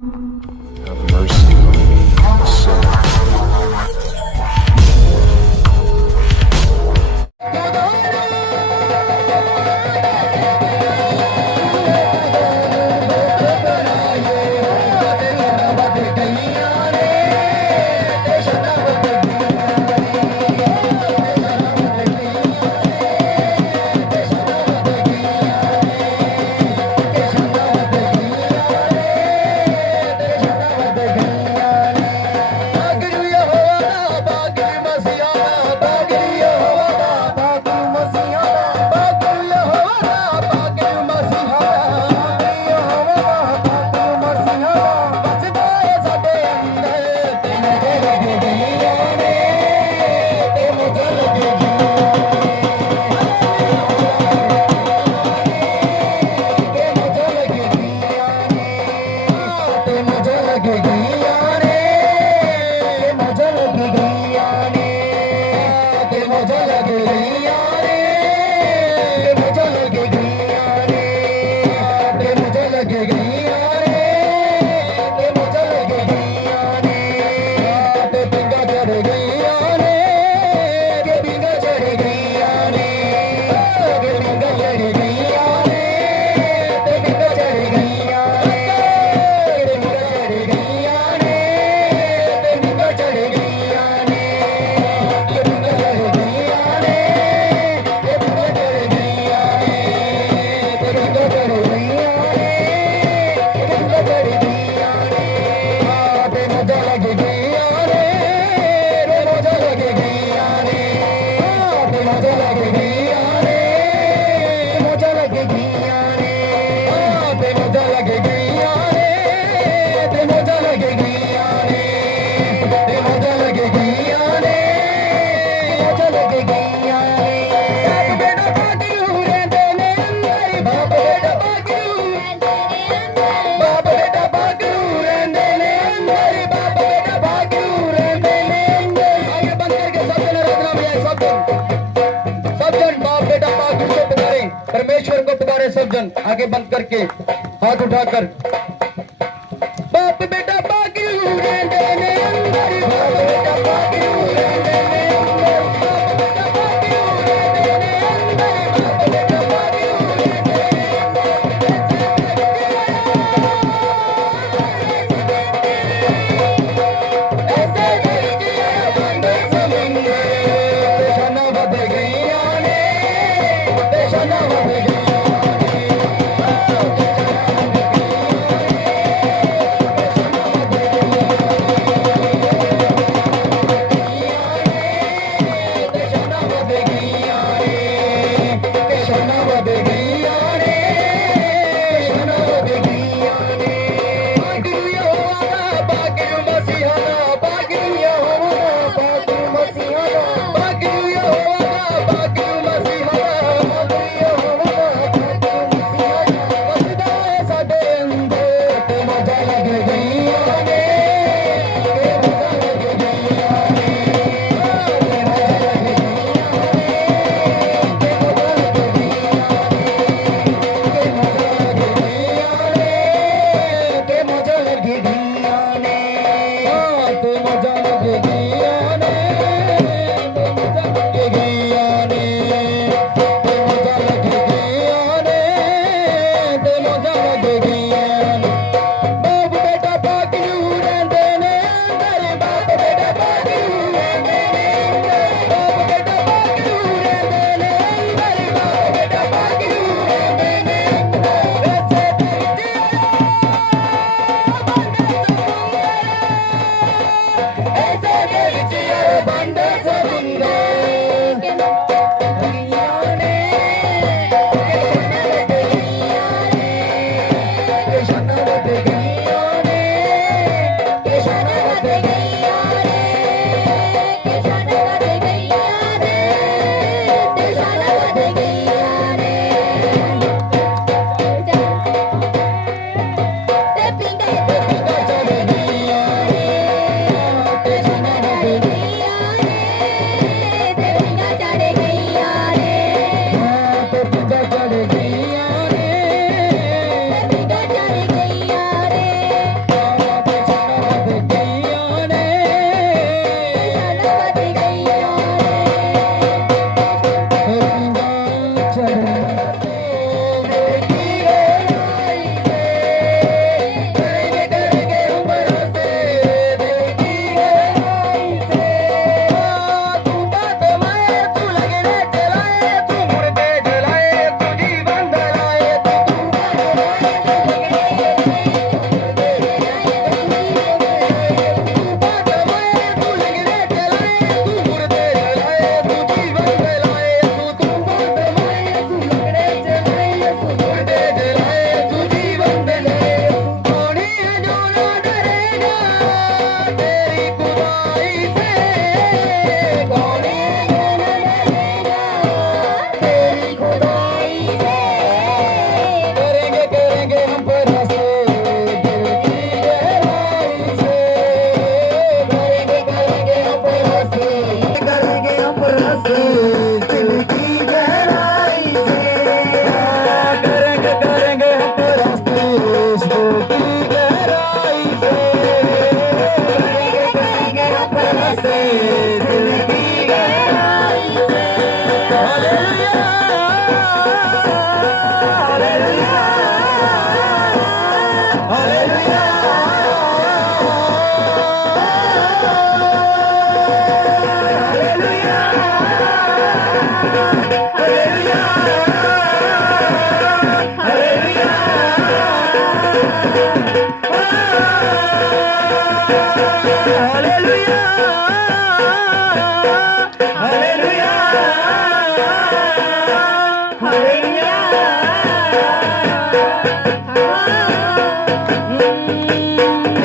Have mercy on me, a sinner. परमेश्वर को पुकारे सब जन आगे बंद करके हाथ उठाकर बाप बेटा बाकी रहने अंदर बाप बेटा बाकी रहने अंदर बाप बेटा बाकी रहने अंदर बाप बेटा बाकी ऐसे नहीं जिया बंदे समिंगे पेशाना बद गई आने पेशाना बद गई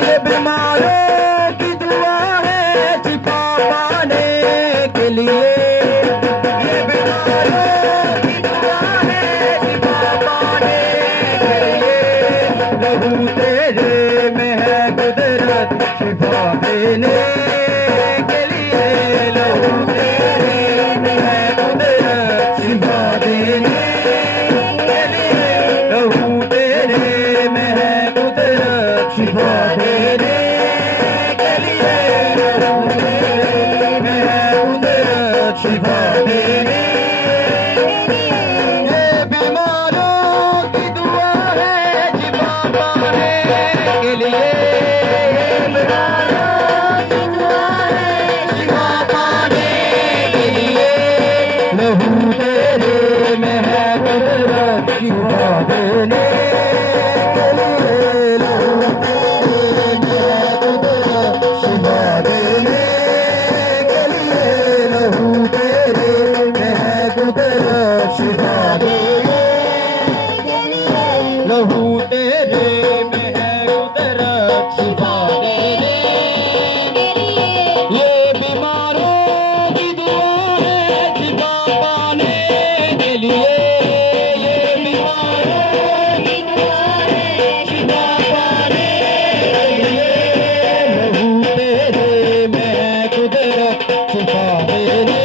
ये बीमारों की दुआ है छिपा पाने के लिए, ये बीमारों की दुआ है छिपा पाने के लिए, लहू तेरे में है कुदरत शिफा देने के लिए, लहू तेरे में है कुदरत शिफा देने के लिए, लहू तेरे में है कुदरत शिफा देने के लिए, लहू तेरे में है कुदरत शिफा देने के लिए। ये बीमारों की दुआ है शिफा पाने के लिए, ये बीमारों की दुआ है शिफा पाने के लिए, लहू तेरे में है कुदरत शिफा देने के लिए, लहू तेरे में है कुदरत शिफा देने के लिए, लहू तेरे में है कुदरत शिफा देने के लिए, लहू तेरे में है कुदरत शिफा देने के लिए। ये बीमारों की दुआ है शिफा पाने के लिए, ये बीमारों की दुआ है शिफा पाने के लिए, लहू तेरे में है कुदरत शिफा देने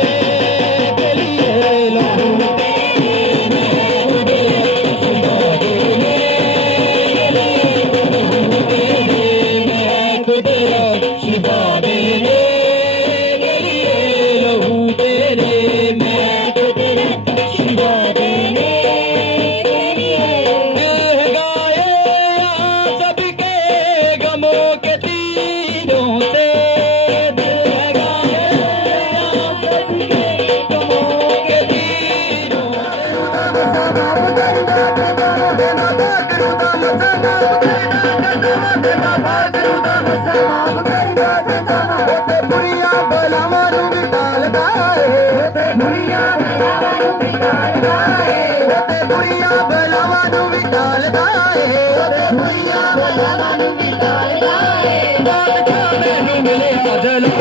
के लिए, लहू तेरे में है कुदरत शिफा देने के लिए, लहू तेरे में है कुदरत शिफा देने के लिए, लहू तेरे में है कुदरत शिफा देने के लिए। दिल गाए यहाँ सबके गमों के तीरों से, दिल गाए यहाँ सबके गमों के तीरों बुरिया बलावां नूं भी टालदा है, बुरिया बलावां नूं भी टालदा है, बुरिया बलावां नूं भी टालदा है, बुरिया बलावां नूं भी टालदा है। बादशाह मैनूं मिलिया जलालदा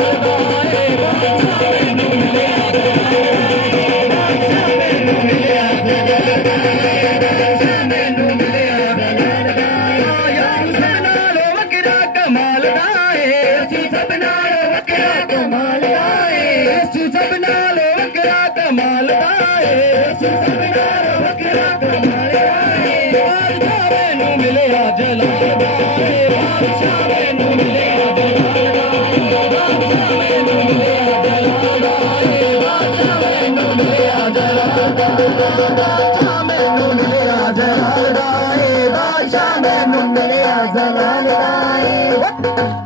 है, बादशाह मैनूं मिलिया जलालदा है, बादशाह मैनूं मिलिया जलालदा है, बादशाह मैनूं मिलिया जलालदा है। यार हुसैन नालों वकरा कमाल दा है, असू सब नालों वकरा कमाल दा है, असू सब नालों वकरा कमाल दा है, असू सब नालों वकरा कमाल दा है। बादशाह मैनूं मिलिया जलालदा है, बादशाह मैनूं मिलिया जलालदा है, बादशाह मैनूं मिलिया जलालदा है, बादशाह मैनूं मिलिया जलालदा है, बादशाह मैनूं मिलिया जलालदा है, बादशाह मैनूं मिलिया जलालदा है।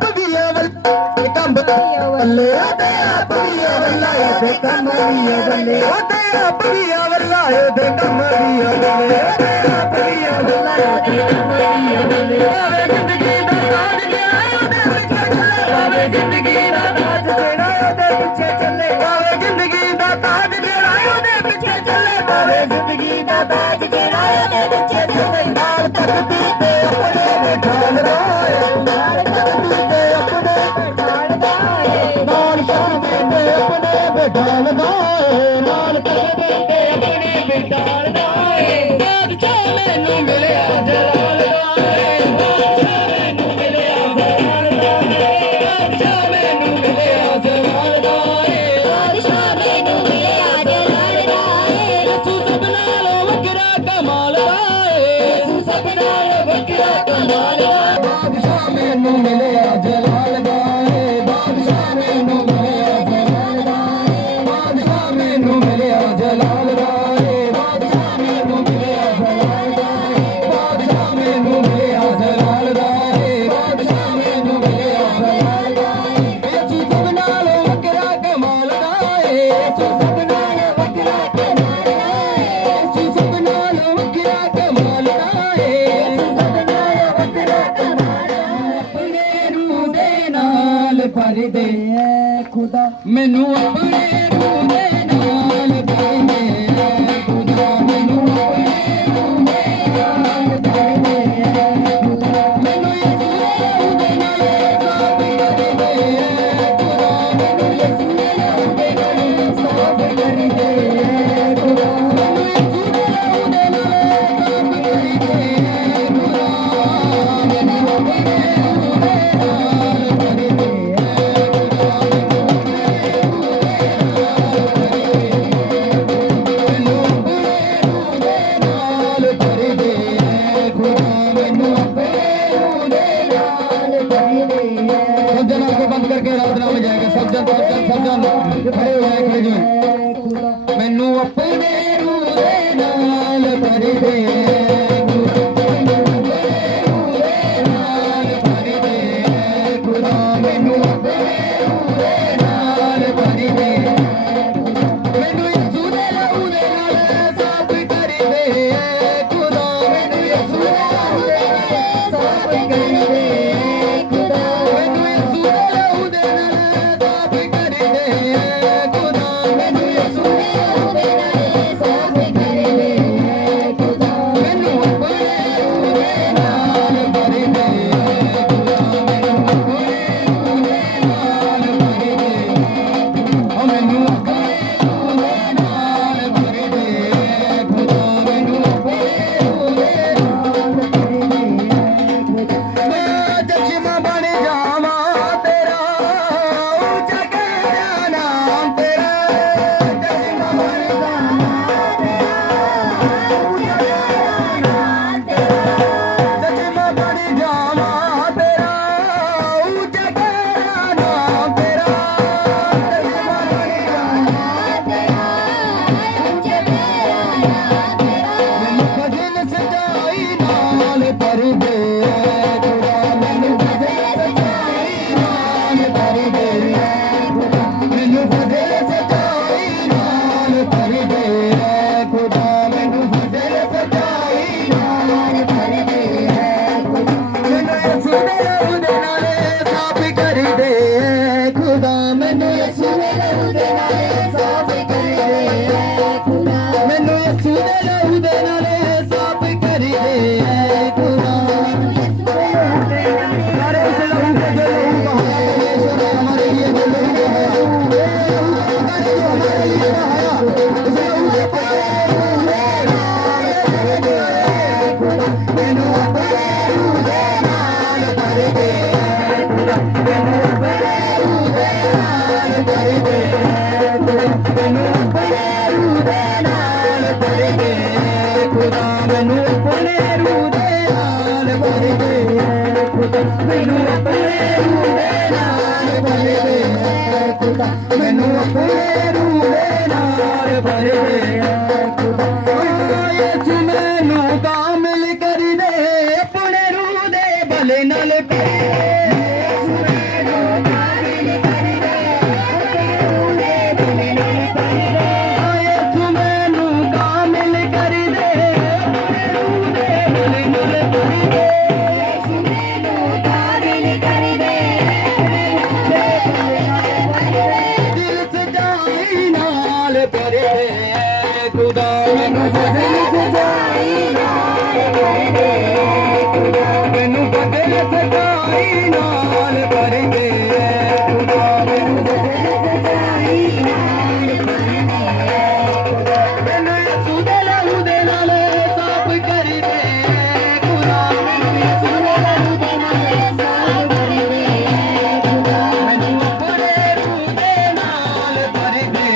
पगिया वल्ले कंबलिया वल्ले आते पगिया वल्ला ये कमरिया वल्ले आते पगिया वल्ला ये कमरिया वल्ले आते पगिया वल्ला ये कमरिया वल्ले। आवे जिंदगी दा ताज गिरायो दे पीछे चले, आवे जिंदगी दा ताज गिरायो दे पीछे चले, आवे जिंदगी दा ताज गिरायो दे पीछे चले, आवे जिंदगी दा ताज गिरायो दे पीछे चले। नाल तकती ते अपने बिठाल राए, नाल तकती ते अपने बिठाल राए, नाल तकती ते अपने बिठाल राए, नाल तकती ते अपने बिठाल राए। बादशाह मैनूं मिलिया जलालदा है, बादशाह मैनूं मिलिया जलालदा है, बादशाह मैनूं मिलिया जलालदा है, बादशाह मैनूं मिलिया जलालदा है। असू सब नालों वकरा कमाल दा है, असू सब नालों वकरा कमाल दा है। बादशाह मैनूं मिलिया जलालदा है, बादशाह मैनूं मिलिया जलालदा है, बादशाह मैनूं मिलिया जलालदा है, बादशाह मैनूं मिलिया जलालदा है, बादशाह मैनूं मिलिया जलालदा है, बादशाह मैनूं मिलिया जलालदा है। असू सब नालों वकरा कमाल दा है, असू सब नालों वकरा कमाल दा है, असू सब नालों वकरा कमाल दा है, असू सब नालों वकरा कमाल दा है। ਭਰ ਦੇ ਐ ਖੁਦਾ ਮੈਨੂੰ ਆਪਣੇ ਰੂਹ ਦੇ ਨਾਲ ਭਰ ਦੇ ਖੁਦਾ ਮੈਨੂੰ ਆਪਣੇ ਰੂਹ ਦੇ ਨਾਲ ਭਰ ਦੇ ਮੈਨੂੰ ਯਿਸੂ ਦੇ ਰੂਹ ਦੇ ਨਾਲ ਸਾਫ਼ ਕਰ ਦੇ ਖੁਦਾ ਮੈਨੂੰ ਯਿਸੂ ਦੇ ਰੂਹ ਦੇ ਨਾਲ ਸਾਫ਼ ਕਰ ਦੇ ਖੁਦਾ ਮੈਨੂੰ ਯਿਸੂ ਦੇ ਰੂਹ ਦੇ ਨਾਲ ਸਾਫ਼ ਕਰ ਦੇ ਖੁਦਾ ਮੈਨੂੰ ਆਪਣੇ ਰੂਹ ਦੇ ਨਾਲ ਭਰ ਦੇ बंद करके आराधना में जाएंगे सब जन खड़े हो जाए खड़े जो मैनू अपने रूह दे नाल भर दे खुदा मैनू अपने रूह दे नाल भर दे मैनू यीशु दे लहू दे नाल साफ कर दे खुदा मैनू यीशु दे लहू दे नाल साफ कर दे खुदा मैनू यीशु दे लहू दे नाल साफ कर दे खुदा मैनू यीशु दे लहू दे नाल साफ कर दे खुदा मैनू अपने रूह दे नाल भर दे खुदा मैनू अपने रूह दे नाल भर दे ओ मैनू अपने रूह दे नाल भर दे खुदा मैनू अपने रूह दे नाल भर दे मैं चश्मा बन जावां तेरा ऊंचा गहरा नाम तेरा चश्मा बन जावां तेरा ऊंचा गहरा नाम तेरा चश्मा बन जावां तेरा ऊंचा गहरा नाम तेरा चश्मा बन जावां ਮੈਨੂੰ ਫਜ਼ਲ ਸਜਾਈ ਨਾਲ ਭਰ ਦੇ ਖੁਦਾ ਮੈਨੂੰ ਫਜ਼ਲ ਸਜਾਈ ਨਾਲ ਭਰ ਦੇ ਖੁਦਾ ਮੈਨੂੰ ਫਜ਼ਲ ਸਜਾਈ ਨਾਲ ਭਰ ਦੇ ਖੁਦਾ ਮੈਨੂੰ ਫਜ਼ਲ ਸਜਾਈ ਨਾਲ ਭਰ ਦੇ ਖੁਦਾ ਮੈਨੂੰ ਯਿਸੂ ਦੇ ਲਹੂ ਦੇ ਨਾਲ ਸਾਫ਼ ਕਰ ਦੇ ਖੁਦਾ ਮੈਨੂੰ ਯਿਸੂ ਦੇ ਲਹੂ ਦੇ ਨਾਲ ਸਾਫ਼ ਕਰ ਦੇ ਖੁਦਾ ਮੈਨੂੰ ਯਿਸੂ ਦੇ ਲਹੂ ਦੇ ਨਾਲ ਸਾਫ਼ ਕਰ ਦੇ ਖੁਦਾ सारे उस लहू को जो लहू बहाया परमेश्वर ने हमारे लिए जो लहू बहाया हमारे लिए बहाया उस लहू से मैनू अपने रूह दे नाल भर दे खुदा मैनू अपने रूह दे नाल भर दे मैनू अपने रूह दे नाल भर दे खुदा मैनू अपने रूह दे नाल भर दे खुदा मैनू अपने रूह दे नाल भर दे खुदा मैनू अपने रूह दे नाल भर दे खुदा यीशु मैनू कामिल कर दे अपने रूह दे भले नाल कर यीशु मैनू कामिल कर दे अपने रूह दे भले नाल कर यीशु मैनू कामिल कर दे अपने रूह दे भले नाल कर यीशु मैनू कामिल कर दे दिल सजाई नाल भर दे खुदा मैनू फज़ल सजाई नाल भर दे खुदा मैनू फज़ल सजाई नाल भर दे खुदा मैनू फज़ल सजाई नाल भर दे खुदा मैनू यीशु दे लहू दे नाल साफ़ कर दे खुदा मैनू यीशु दे लहू दे नाल साफ़ कर दे खुदा मैनू अपने रूह दे नाल भर दे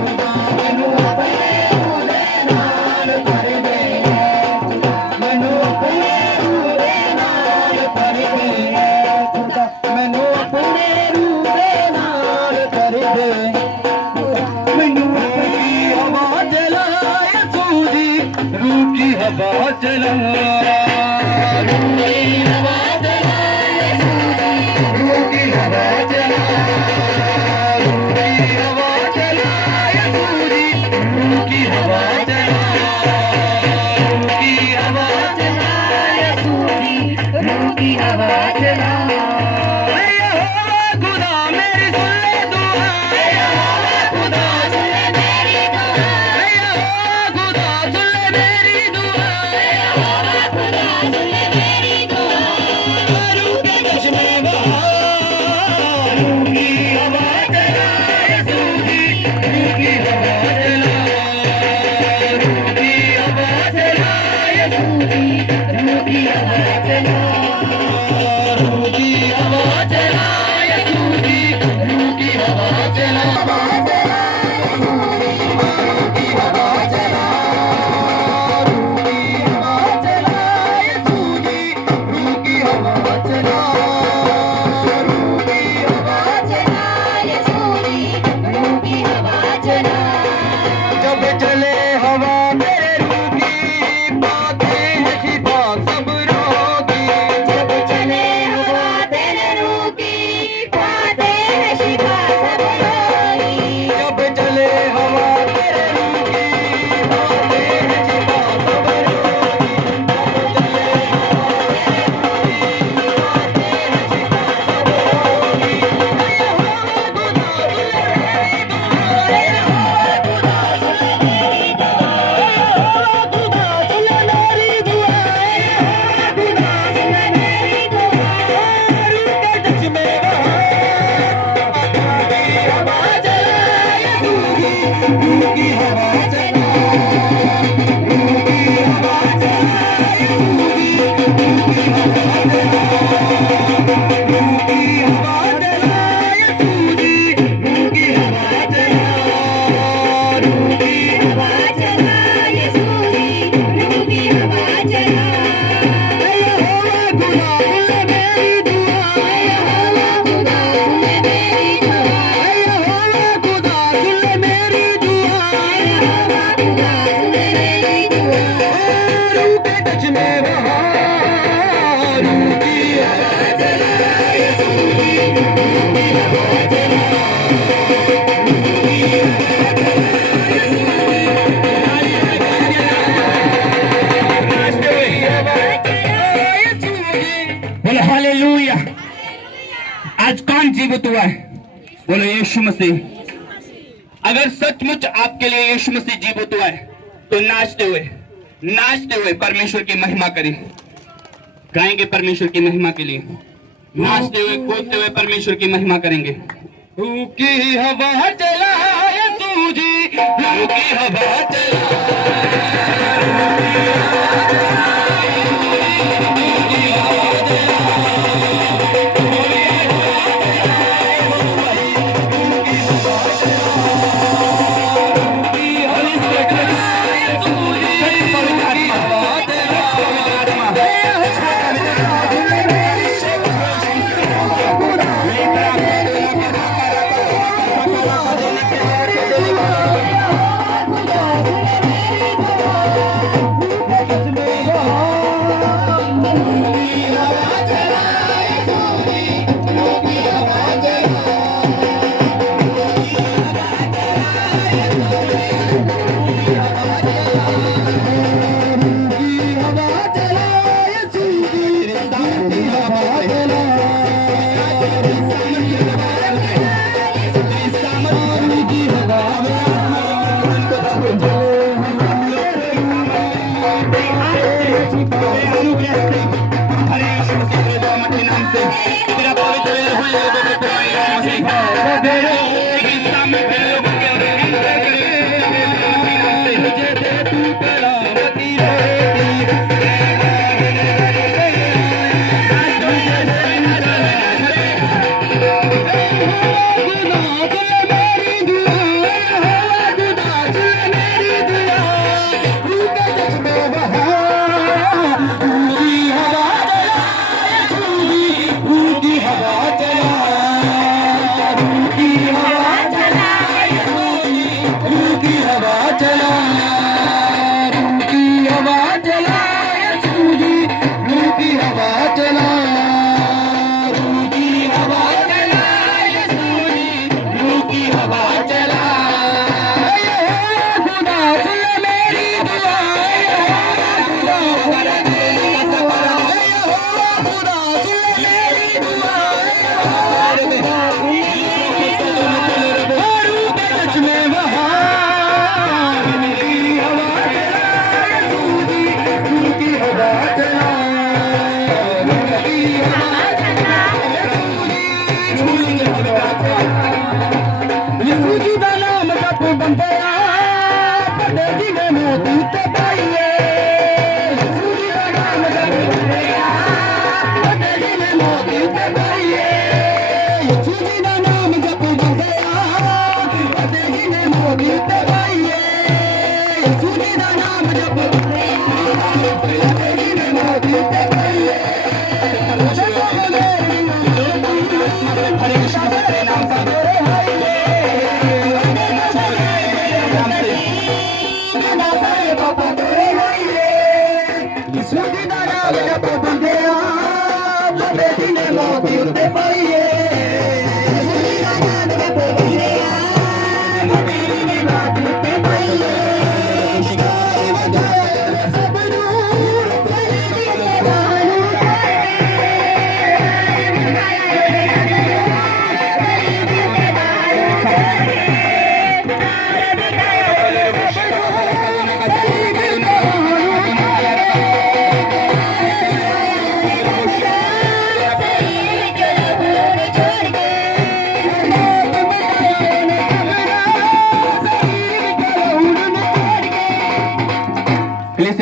खुदा मैनू अपने रूह दे नाल भर दे खुदा मैनू अपने रूह दे नाल भर दे खुदा मैनू अपने रूह दे नाल भर दे मैनू अपनी हवा चला यीशु दी रूह की हवा चला रूह की हवा चला यीशु दी रूह की हवा चला रूह की हवा चला यीशु दी रूह की हवा चला रूह की हवा चला यीशु दी रूह की हवा चला हालेलुया। आज कौन जीवित हुआ है? बोलो यीशु मसीह। अगर सचमुच आपके लिए यीशु मसीह जीवित हुआ है तो नाचते हुए परमेश्वर की महिमा करें। गाएंगे परमेश्वर की महिमा के लिए, नाचते हुए कूदते हुए परमेश्वर की महिमा करेंगे। रूह की हवा चलाए तू जी, रूह की हवा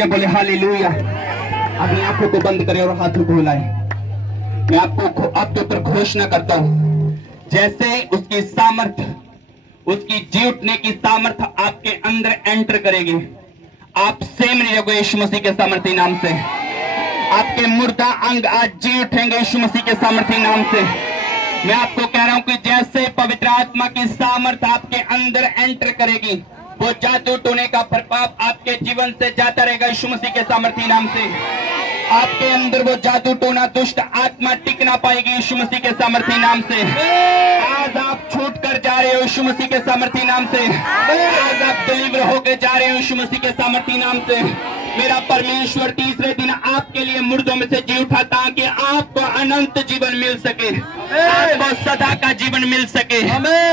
बोले हालेलुया। अपनी आंखों को बंद करें और हाथों को हिलाएं। मैं आपको अब तो घोषणा करता हूं, जैसे उसकी सामर्थ, उसकी जी उठने की सामर्थ आपके अंदर एंटर करेगी, आप सेम नहीं रहोगे यीशु मसीह के सामर्थी नाम से। आपके मुर्दा अंग आज जी उठेंगे यीशु मसीह के सामर्थी नाम से। मैं आपको कह रहा हूं कि जैसे पवित्र आत्मा की सामर्थ आपके अंदर एंटर करेगी, वो जादू टोने का प्रभाव आपके जीवन से जाता रहेगा यीशु मसीह के सामर्थी नाम से। आपके अंदर वो जादू टोना दुष्ट आत्मा टिक ना पाएगी यीशु मसीह के सामर्थी नाम से। आज आप छूट कर जा रहे हो यीशु मसीह के सामर्थी नाम से। आज आप डिलीवर होकर जा रहे हो यीशु मसीह के सामर्थी नाम से। मेरा परमेश्वर तीसरे दिन आपके लिए मुर्दों में से जी उठा ताकि आपको अनंत जीवन मिल सके, आपको सदा का जीवन मिल सके।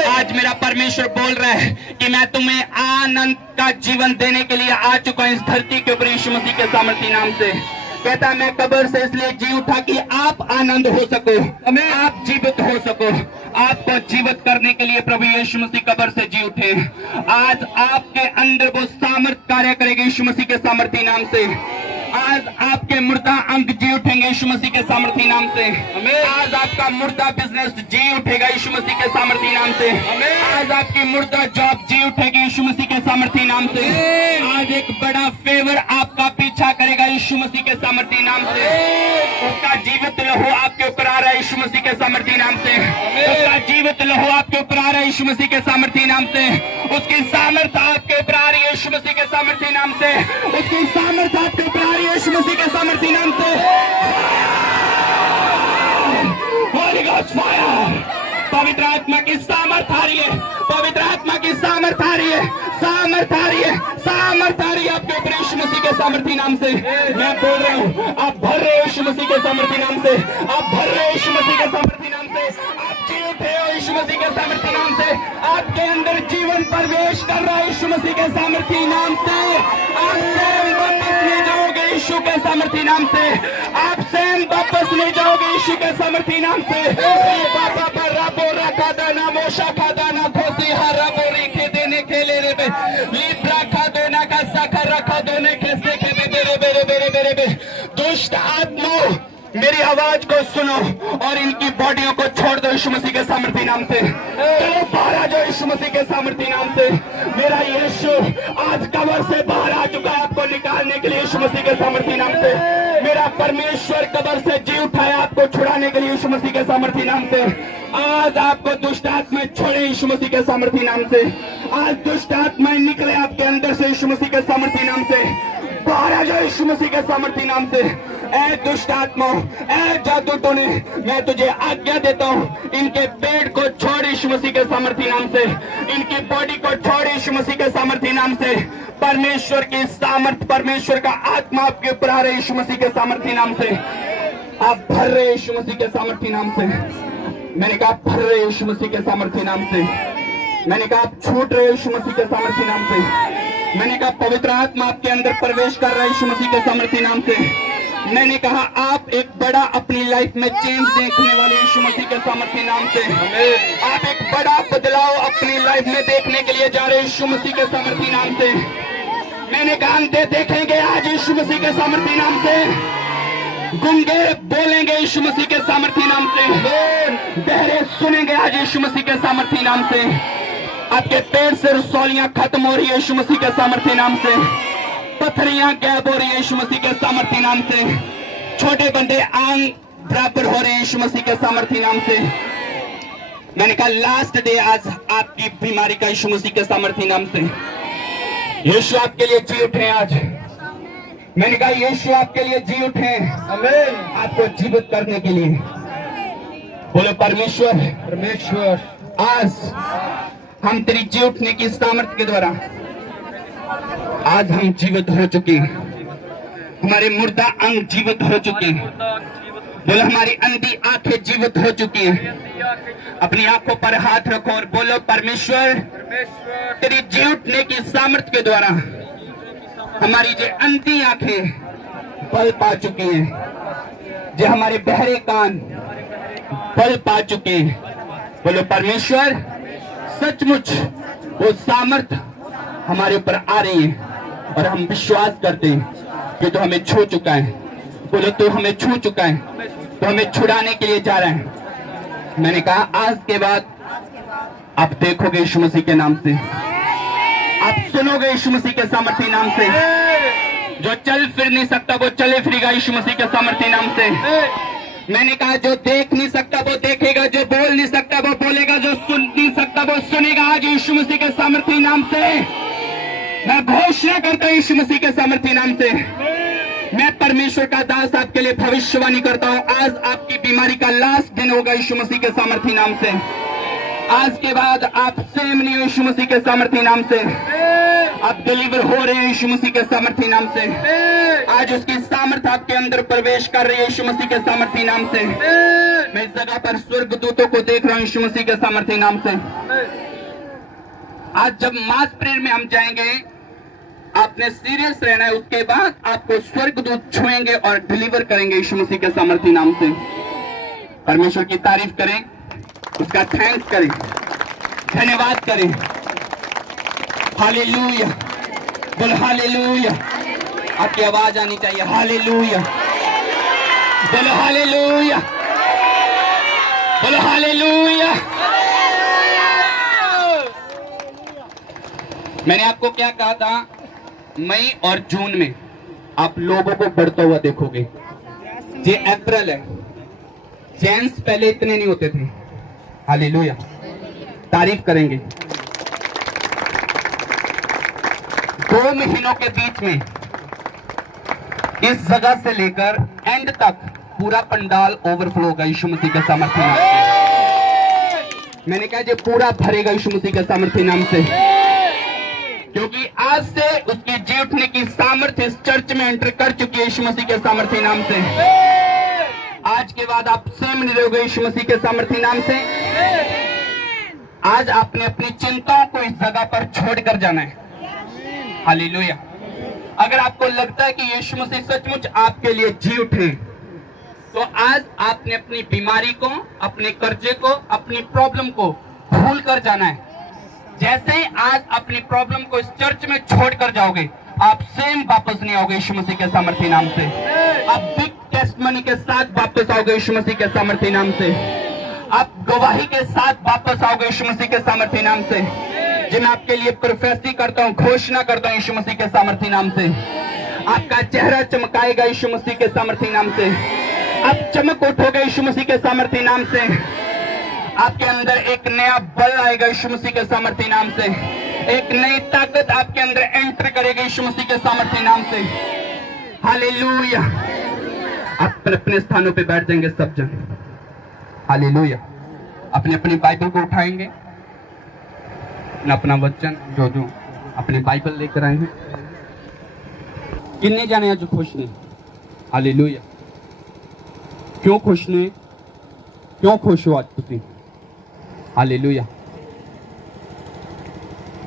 आज मेरा परमेश्वर बोल रहा है कि मैं तुम्हें आनंद का जीवन देने के लिए आ चुका हूं इस धरती के ऊपर यीशु मसीह के सामर्थी नाम से। कहता मैं कब्र से इसलिए जी उठा कि आप आनंद हो सको, आप जीवित हो सको। आपको जीवित करने के लिए प्रभु यीशु मसीह कब्र से जी उठे। आज आपके अंदर वो सामर्थ कार्य करेगा यीशु मसीह के सामर्थी नाम से। आज आपके मुर्दा अंग जी उठेंगे यीशु मसीह के सामर्थी नाम से। आज आपका मुर्दा बिजनेस जी उठेगा यीशु मसीह के सामर्थी नाम से। आज आपकी मुर्दा जॉब जी उठेगी यीशु मसीह के सामर्थी नाम से। आज एक बड़ा फेवर आपका पीछा करेगा यीशु मसीह के सामर्थी नाम से। उसका जीवित लहू आपके ऊपर आ रहा है यीशु मसीह के सामर्थी नाम से। उसका जीवित लहू आपके ऊपर आ रहा है यीशु मसीह के सामर्थी नाम से। उसकी सामर्थ आपके ऊपर आ रही है यीशु मसीह के सामर्थी नाम से। उसकी सामर्थ आपके ऊपर आ रही है यीशु मसीह के सामर्थी नाम से। होली गॉस्ट फायर, पवित्र आत्मा की सामर्थ आ रही है, पवित्र आत्मा की सामर्थ आ रही है, सामर्थ आ रही है, सामर्थ आ रही है आपके ऊपर यीशु मसीह के सामर्थी नाम से। मैं बोल रहा हूँ आप भर रहे हो यीशु मसीह के सामर्थी नाम से, आप भर रहे हो यीशु मसीह के सामर्थी नाम से, आप जी उठे हो यीशु मसीह के सामर्थी नाम से। आपके अंदर जीवन प्रवेश कर रहा है यीशु मसीह के सामर्थी नाम से। आप स्वयं वापस ले जाओगे यीशु के सामर्थी नाम से। आप स्वयं वापस ले जाओगे यीशु के सामर्थी नाम से। बाबा पर राबो रखा दाना मोशा खा दाना खोसी हरा बोरी के देने के ले रे बे लिब्रा खा देना का साखर रखा दोने खेसे के बेरे बेरे बेरे बेरे बे। दुष्ट आत्माओं मेरी आवाज को सुनो और इनकी बॉडियों को छोड़ दो यीशु मसीह के सामर्थी नाम से। चलो बाहर आ जाओ यीशु मसीह के सामर्थी नाम से। मेरा यीशु आज कब्र से बाहर आ चुका है आपको निकालने के लिए यीशु मसीह के सामर्थी नाम से। मेरा परमेश्वर कब्र से जी उठा है आपको छुड़ाने के लिए यीशु मसीह के सामर्थी नाम से। आज आपको दुष्ट आत्माएं छोड़े यीशु मसीह के सामर्थी नाम से। आज दुष्ट आत्माएं निकले आपके अंदर से यीशु मसीह के सामर्थी नाम से। बाहर आ जाओ यीशु मसीह के सामर्थी नाम से। ऐ दुष्ट आत्माओं, ऐ जादू टोने, मैं तुझे आज्ञा देता हूँ इनके पेट को छोड़ यीशु मसीह के सामर्थी नाम से। इनकी बॉडी को छोड़ यीशु मसीह के सामर्थी नाम से। परमेश्वर की सामर्थ, परमेश्वर का आत्मा आपके ऊपर आ रहे यीशु मसीह के सामर्थी नाम से। आप भर रहे यीशु मसीह के सामर्थी नाम से। मैंने कहा आप भर रहे यीशु मसीह के सामर्थी नाम से। मैंने कहा आप छूट रहे यीशु मसीह के सामर्थी नाम से। मैंने कहा पवित्र आत्मा आपके अंदर प्रवेश कर रहा है यीशु मसीह के सामर्थी नाम से। मैंने कहा आप एक बड़ा अपनी लाइफ में चेंज देखने वाले यीशु मसीह के सामर्थी नाम से। आप एक बड़ा बदलाव अपनी लाइफ में देखने के लिए जा रहे यीशु मसीह के सामर्थी नाम से। मैंने कहा अंधे देखेंगे आज यीशु मसीह के सामर्थी नाम से। गुंगे बोलेंगे यीशु मसीह के सामर्थी नाम से। बहरे सुनेंगे आज यीशु मसीह के सामर्थी नाम से। आपके पेट से रसौलियां खत्म हो रही है यीशु मसीह के सामर्थी नाम से। पथरियां गैब हो रही है यीशु मसीह के सामर्थी नाम से। छोटे बंदे आंग बराबर हो रहे हैं यीशु मसीह के सामर्थी नाम से। मैंने कहा लास्ट डे आज आपकी बीमारी का यीशु मसीह के सामर्थी नाम से। यीशु आपके लिए जी उठे आज। मैंने कहा यीशु आपके लिए जी उठे, आपको जीवित करने के लिए। बोलो परमेश्वर, परमेश्वर आज हम तेरी जी उठने की सामर्थ्य के द्वारा आज हम जीवित हो चुके हैं। हमारे मुर्दा अंग जीवित हो चुके हैं। बोलो हमारी अंधी आंखें जीवित हो चुकी हैं। अपनी आंखों पर हाथ रखो और बोलो परमेश्वर तेरी जी उठने की सामर्थ्य के द्वारा हमारी जो अंधी आंखें बल पा चुकी हैं, जो हमारे बहरे कान बल पा चुके हैं। बोलो परमेश्वर सचमुच वो सामर्थ हमारे ऊपर आ रही है और हम विश्वास करते हैं कि तो हमें छू चुका है। बोलो तो हमें छू चुका है, तो हमें छुड़ाने के लिए जा रहा है। मैंने कहा आज के बाद आप देखोगे यीशु मसीह के नाम से, आप सुनोगे यीशु मसीह के सामर्थी नाम से। जो चल फिर नहीं सकता वो चले फिरेगा यीशु मसीह के सामर्थी नाम से। मैंने कहा जो देख नहीं सकता वो देखेगा, जो बोल नहीं सकता वो बोलेगा, जो सुन नहीं सकता वो सुनेगा आज यीशु मसीह के सामर्थी नाम से। मैं घोषणा करता हूं यीशु मसीह के सामर्थी नाम से। मैं परमेश्वर का दास आपके लिए भविष्यवाणी करता हूं, आज आपकी बीमारी का लास्ट दिन होगा यीशु मसीह के सामर्थी नाम से। आज के बाद आप सेम नहीं हो यीशु मसीह के सामर्थी नाम से। आप डिलीवर हो रहे हैं यीशु मसीह के सामर्थी नाम से। आज उसकी सामर्थ्य आपके अंदर प्रवेश कर रही है यीशु मसीह के सामर्थी नाम से। मैं इस जगह पर स्वर्गदूतों को देख रहा हूं यीशु मसीह के सामर्थी नाम से। आज जब मास प्रेयर में हम जाएंगे, आपने सीरियस रहना है। उसके बाद आपको स्वर्गदूत छुएंगे और डिलीवर करेंगे यीशु मसीह के सामर्थी नाम से। परमेश्वर की तारीफ करें, उसका थैंक्स करें, धन्यवाद करें। हालेलुया, बोल हालेलुया। आपकी आवाज आनी चाहिए, हालेलुया, बोलो हालेलुया, बोलो हालेलुया। मैंने आपको क्या कहा था, मई और जून में आप लोगों को बढ़ता हुआ देखोगे। ये अप्रैल है, जेंट्स पहले इतने नहीं होते थे। हालेलुया, तारीफ करेंगे। 2 महीनों के बीच में इस जगह से लेकर एंड तक पूरा पंडाल ओवरफ्लो होगा यीशु मसीह के सामर्थ्य नाम से। मैंने कहा ये पूरा भरेगा यीशु मसीह के सामर्थ्य नाम से, क्योंकि आज से उसकी जी उठने की सामर्थ्य इस चर्च में एंटर कर चुकी है यीशु मसीह के सामर्थ्य नाम से। आज के बाद आप स्वयं नहीं रहोगे यीशु मसीह के सामर्थ्य नाम से। आज आपने अपनी चिंताओं को इस जगह पर छोड़कर जाना है। हालेलुया। अगर आपको लगता है कि यीशु मसीह सचमुच आपके लिए जी उठे, तो आज आपने अपनी बीमारी को, अपने कर्जे को, अपनी प्रॉब्लम को भूल कर जाना है। जैसे ही आज अपनी प्रॉब्लम को इस चर्च में छोड़कर जाओगे, आप सेम वापस नहीं आओगे यीशु मसीह के सामर्थ्य नाम से। आप बिग टेस्टमनी के साथ वापस आओगे यीशु मसीह के सामर्थ्य नाम से। आप गवाही के साथ वापस आओगे यीशु मसीह के सामर्थ्य नाम से। जो मैं आपके लिए प्रोफेसी करता हूँ, घोषणा करता हूँ यीशु मसीह के सामर्थ्य नाम से। आपका चेहरा चमकाएगा यीशु मसीह के सामर्थ्य नाम से। आप चमक उठोगे यीशु मसीह के सामर्थ्य नाम से। आपके अंदर एक नया बल आएगा यीशु मसीह के सामर्थ्य नाम से। एक नई ताकत आपके अंदर एंटर करेगी यीशु मसीह के सामर्थ्य नाम से। हालेलुया। आप अपने स्थानों पे बैठ जाएंगे सब जन। हालेलुया। अपनी अपनी बाइबल को उठाएंगे, अपना वचन जो अपनी बाइबल लेकर आए हैं। कितने जाने आज खुश ने? हालेलुया। क्यों खुश ने? क्यों खुश हो आज तुसी? हालेलुया।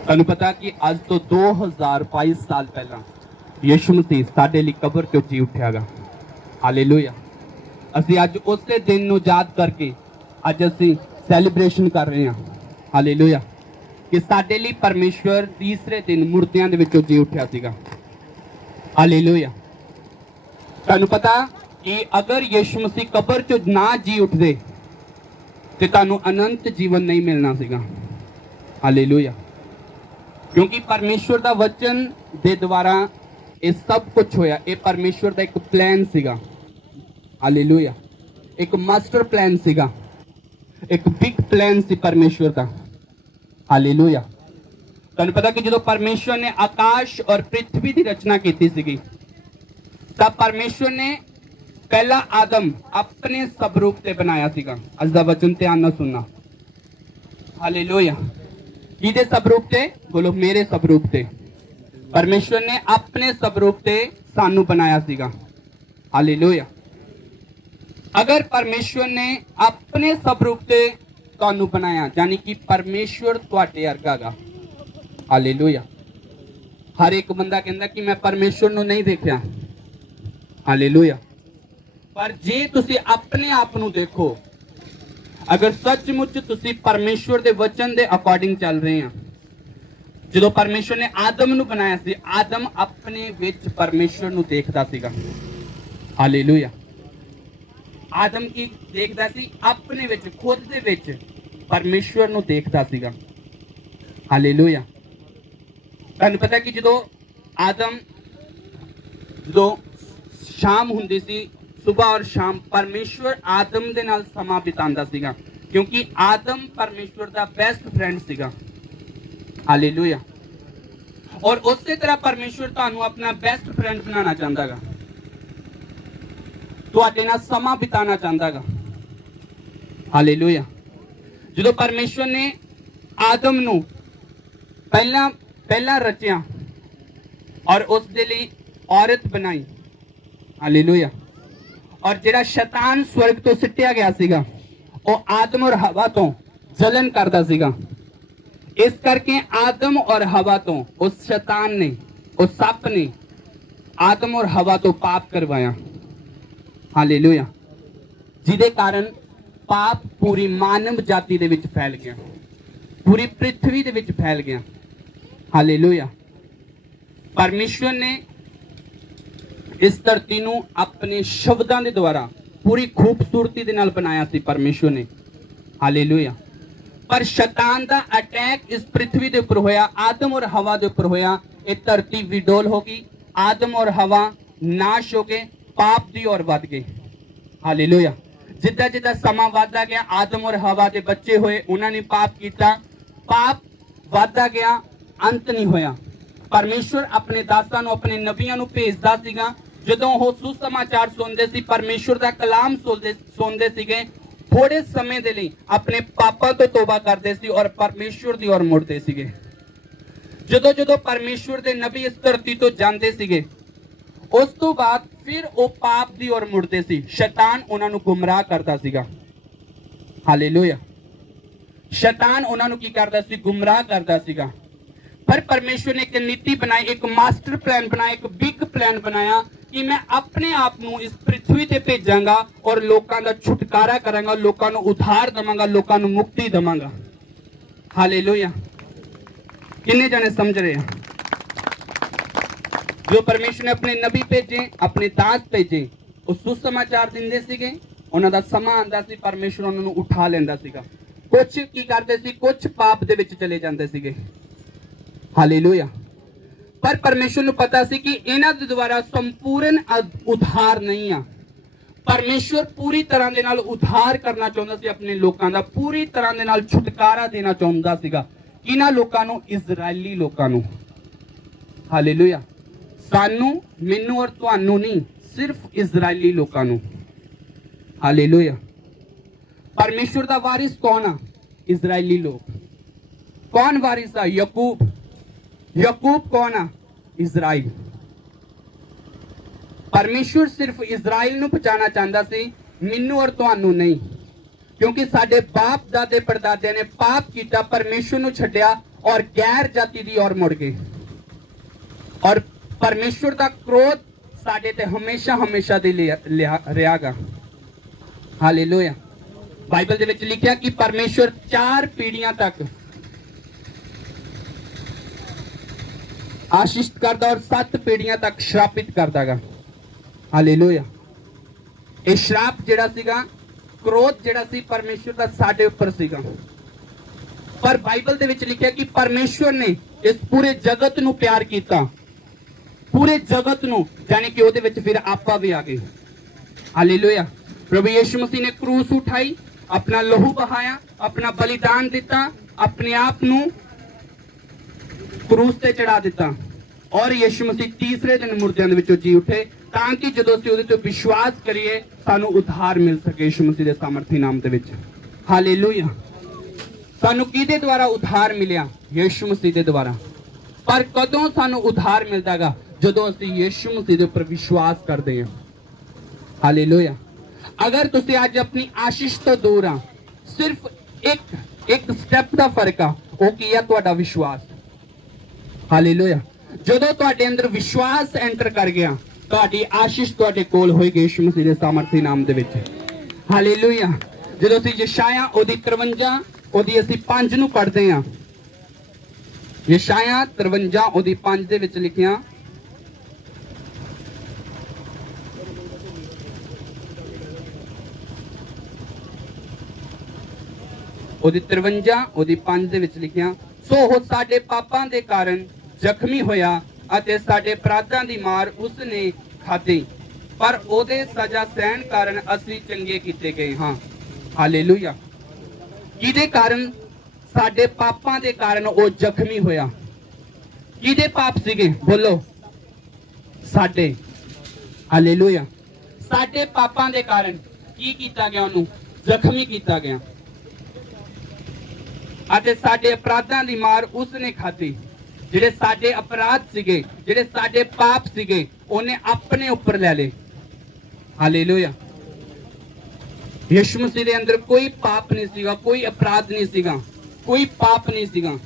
ਤੁਹਾਨੂੰ ਪਤਾ ਕਿ ਅੱਜ ਤੋਂ 2022 ਸਾਲ ਪਹਿਲਾਂ ਯਿਸੂ ਮਸੀਹ ਸਾਡੇ ਲਈ ਕਬਰ ਤੋਂ ਜੀ ਉੱਠਿਆਗਾ। ਹਾਲੇਲੂਇਆ। ਅਸੀਂ ਅੱਜ ਉਸੇ ਦਿਨ ਨੂੰ ਯਾਦ ਕਰਕੇ ਅੱਜ ਅਸੀਂ ਸੈਲੀਬ੍ਰੇਸ਼ਨ ਕਰ ਰਹੇ ਹਾਂ। ਹਾਲੇਲੂਇਆ। ਕਿ ਸਾਡੇ ਲਈ ਪਰਮੇਸ਼ਵਰ ਤੀਸਰੇ ਦਿਨ ਮੁਰਦਿਆਂ ਦੇ ਵਿੱਚੋਂ ਜੀ ਉੱਠਿਆ ਸੀਗਾ। ਹਾਲੇਲੂਇਆ। ਤੁਹਾਨੂੰ ਪਤਾ ਕਿ ਅਗਰ ਯਿਸੂ ਮਸੀਹ ਕਬਰ ਚੋਂ ਨਾ ਜੀ ਉੱਠਦੇ ਤੇ ਤੁਹਾਨੂੰ ਅਨੰਤ ਜੀਵਨ ਨਹੀਂ ਮਿਲਣਾ ਸੀਗਾ। ਹਾਲੇਲੂਇਆ। क्योंकि परमेश्वर का वचन दे द्वारा ये सब कुछ होया। ये परमेश्वर का एक प्लान सीगा। हालेलुया। एक मास्टर प्लान सीगा, एक बिग प्लान सी परमेश्वर का। हालेलुया। तुहानू पता कि जो परमेश्वर ने आकाश और पृथ्वी की रचना की सीगी, तब परमेश्वर ने पहला आदम अपने स्वरूप से बनाया सीगा। अज दा वचन ध्यान नाल सुनना। हालेलुया। किहदे स्वरूप ते? बोलो मेरे स्वरूप ते। परमेश्वर ने अपने स्वरूप ते सानू बनाया सीगा। हालेलुया। अगर परमेश्वर ने अपने स्वरूप ते तुहानू बनाया, यानी कि परमेश्वर तुहाडे वर्गा गा। हालेलुया। हर एक बंदा कहंदा कि मैं परमेश्वर नू नहीं देखिया। हालेलुया। पर जे तुसी अपने आप नू देखो, अगर सचमुच तुसी परमेश्वर दे वचन दे अकॉर्डिंग चल रहे हैं, जो परमेश्वर ने आदम नू बनाया सी, आदम अपने विच परमेश्वर नू देखदा सीगा। हालेलुया। आदम की देखदा सी? अपने विच, खुद दे विच परमेश्वर नू देखदा सीगा। हालेलुया। तुहानू पता कि जो आदम जो शाम हुंदी सी, सुबह और शाम परमेश्वर आदम दे नाल समा बितांदा सीगा, क्योंकि आदम परमेश्वर दा बेस्ट फ्रेंड सीगा। हालेलुया। और उसी तरह परमेश्वर तुहानू अपना बेस्ट फ्रेंड बनाना चाहता गा, तुहाडे नाल समा बिताना चाहता गा। हालेलुया। जो परमेश्वर ने आदम नू पहला रचिया, और उस दे लई औरत बनाई। हालेलुया। और जिहड़ा शैतान स्वर्ग तो सिੱਟਿਆ ਗਿਆ ਸੀਗਾ ਉਹ आदम और हवा तो जलन करता ਸੀਗਾ। इस करके आदम और हवा तो उस शैतान ने, उस सप ने आदम और हवा तो पाप करवाया। हालेलुया। जिहदे कारण पाप पूरी मानव जाति दे विच फैल गया, पूरी पृथ्वी दे विच फैल गया। हालेलुया। परमेश्वर ने इस धरती नूं अपने शब्दां दे द्वारा पूरी खूबसूरती दे नाल बनाया सी परमेश्वर ने। हालेलुया। पर शैतान दा अटैक इस पृथ्वी दे उपर होया, आदम और हवा दे उपर होया। ये धरती विडोल हो गई, आदम और हवा नाश हो गए, पाप दी ओर वध गए। हालेलुया। जिद्दां जिद्दां समा वधदा गया, आदम और हवा दे बच्चे होए, उन्होंने पाप किया, पाप वधदा गया, अंत नहीं होया। परमेश्वर अपने दासां नूं, अपने नबियां नूं भेजदा सीगा। जदों ਉਹ सुसमाचार सुनते सी, परमेश्वर का कलाम सुनते सीगे, थोड़े समय के लिए अपने पापां तो तौबा करते सी और परमेश्वर की ओर मुड़ते सीगे। जदों जदों परमेश्वर के नबी इस धरती तो जाते सीगे, उस तो बाद फिर वो पाप की ओर मुड़ते सी। शैतान उन्होंने गुमराह करता सीगा। हालेलुया। शैतान उन्होंने की करता सी? गुमराह करता सीगा। पर परमेश्वर ने एक नीति बनाई, एक मास्टर प्लान बनाया, एक बिग प्लान बनाया कि मैं अपने आप को इस पृथ्वी ते भेजांगा और लोगों का छुटकारा करांगा, लोगों को उद्धार देवांगा, लोगों को मुक्ति देवांगा। हालेलुया। कितने जने समझ रहे हैं? जो परमेश्वर ने अपने नबी भेजे, अपने दास भेजे, वो सुसमाचार दिंदे सीगे, उन्हां दा समा आंदा सी, परमेश्वर उन्हां नूं उठा लैंदा सीगा। कुछ की करदे सी, कुछ पाप दे विच चले जांदे सीगे। हालेलुया। पर परमेश्वर नूं पता सी कि इन्हां दे द्वारा संपूर्ण उद्धार नहीं आ। परमेश्वर पूरी तरह दे नाल उद्धार करना चाहुंदा सी अपने लोकां दा, पूरी तरह दे नाल छुटकारा देना चाहुंदा सीगा। इन्हां लोकां नूं, इजराइली लोकां नूं। हालेलुया। सानू, मैनू और तुहानू नहीं, सिर्फ इजराइली लोकां नूं। हालेलुया। परमेश्वर दा वारिस कौन आ? इजराइली लोग। कौन वारिस आ? याकूब। याकूब कौन आ? इजराइल। परमेश्वर सिर्फ इजराइल नूं बचाना चाहता सी, मैनू और तुहानू नहीं। क्योंकि साडे बाप दादे परदादे ने पाप किया, परमेश्वर नूं छड्डिया और गैर जाति दी ओर मुड़ गए। और परमेश्वर का क्रोध साडे ते हमेशा हमेशा दे रहेगा। हालेलुया। बाइबल दे विच लिखिया कि परमेश्वर 4 पीढ़ियां तक आशीष करदा और 7 पीढ़ियां तक श्रापित करदागा। हालेलुया। ये श्राप जिहड़ा सीगा, क्रोध जिहड़ा सी परमेश्वर दा साडे उपर सीगा। पर बाइबल दे विच लिखिया कि परमेश्वर ने इस पूरे जगत नूं प्यार कीता, पूरे जगत नूं, यानी कि ओहदे विच फिर आपां भी आ गए। हालेलुया। प्रभु यीशु मसीह ने क्रूस उठाई, अपना लहू बहाया, अपना बलिदान दिता, अपने आप नूं क्रूस ते चढ़ा दिता और यीशु मसीह तीसरे दिन मुर्दियां दे विचों जी उठे, ताकि जदों असीं उहदे ते विश्वास करिए सानू उद्धार मिल सके यीशु मसीह दे सामर्थी नाम दे विच। हालेलुया। सानू किहदे द्वारा उद्धार मिलिया? यीशु मसीह दे द्वारा। पर कदों सानू उद्धार मिलदागा? जदों असीं यीशु मसीह दे उपर विश्वास करदे हां। हालेलुया। अगर तुसीं अज अपनी आशीष तो दूर आ, सिर्फ एक स्टेप दा फर्क आ, वो की है? तुहाडा विश्वास। हालेलुया। जदों तुहाडे अंदर विश्वास एंटर कर गया, तुहाडी आशीष तुहाडे कोल होएगी यीशु मसीह दे सामर्थी नाम दे विच। हालेलुया। जदों असीं यशाया ओदी 53 ओदी असीं 5 नूं पढ़दे हां, यशाया 53 ओदी 5 दे विच लिखिया, ओदी 53 ओदी 5 दे विच लिखिया, सो हो साडे पापां दे कारण जख्मी होया अते साडे अपराधां दी मार उसने खाधी, पर ओदे सजा सहन कारण असीं चंगे कीते गए हां। हालेलुया। किहदे कारण? साडे पापां दे कारण ओ जख्मी होया। किहदे पाप सीगे? बोलो, साडे। हालेलुया। साडे पापां दे कारण की कीता गया? ओनू जख्मी कीता गया अते साडे अपराधां दी मार उसने खाधी। ਜਿਹੜੇ ਸਾਡੇ ਅਪਰਾਧ ਸੀਗੇ, ਜਿਹੜੇ ਸਾਡੇ ਪਾਪ ਸੀਗੇ, ਉਹਨੇ ਆਪਣੇ ਉੱਪਰ ਲੈ ਲਏ। ਹਾਲੇਲੂਇਆ। ਯਿਸੂ ਮਸੀਹ ਦੇ ਅੰਦਰ ਕੋਈ ਪਾਪ ਨਹੀਂ ਸੀਗਾ, ਕੋਈ ਅਪਰਾਧ ਨਹੀਂ ਸੀਗਾ, ਕੋਈ ਪਾਪ ਨਹੀਂ ਸੀਗਾ।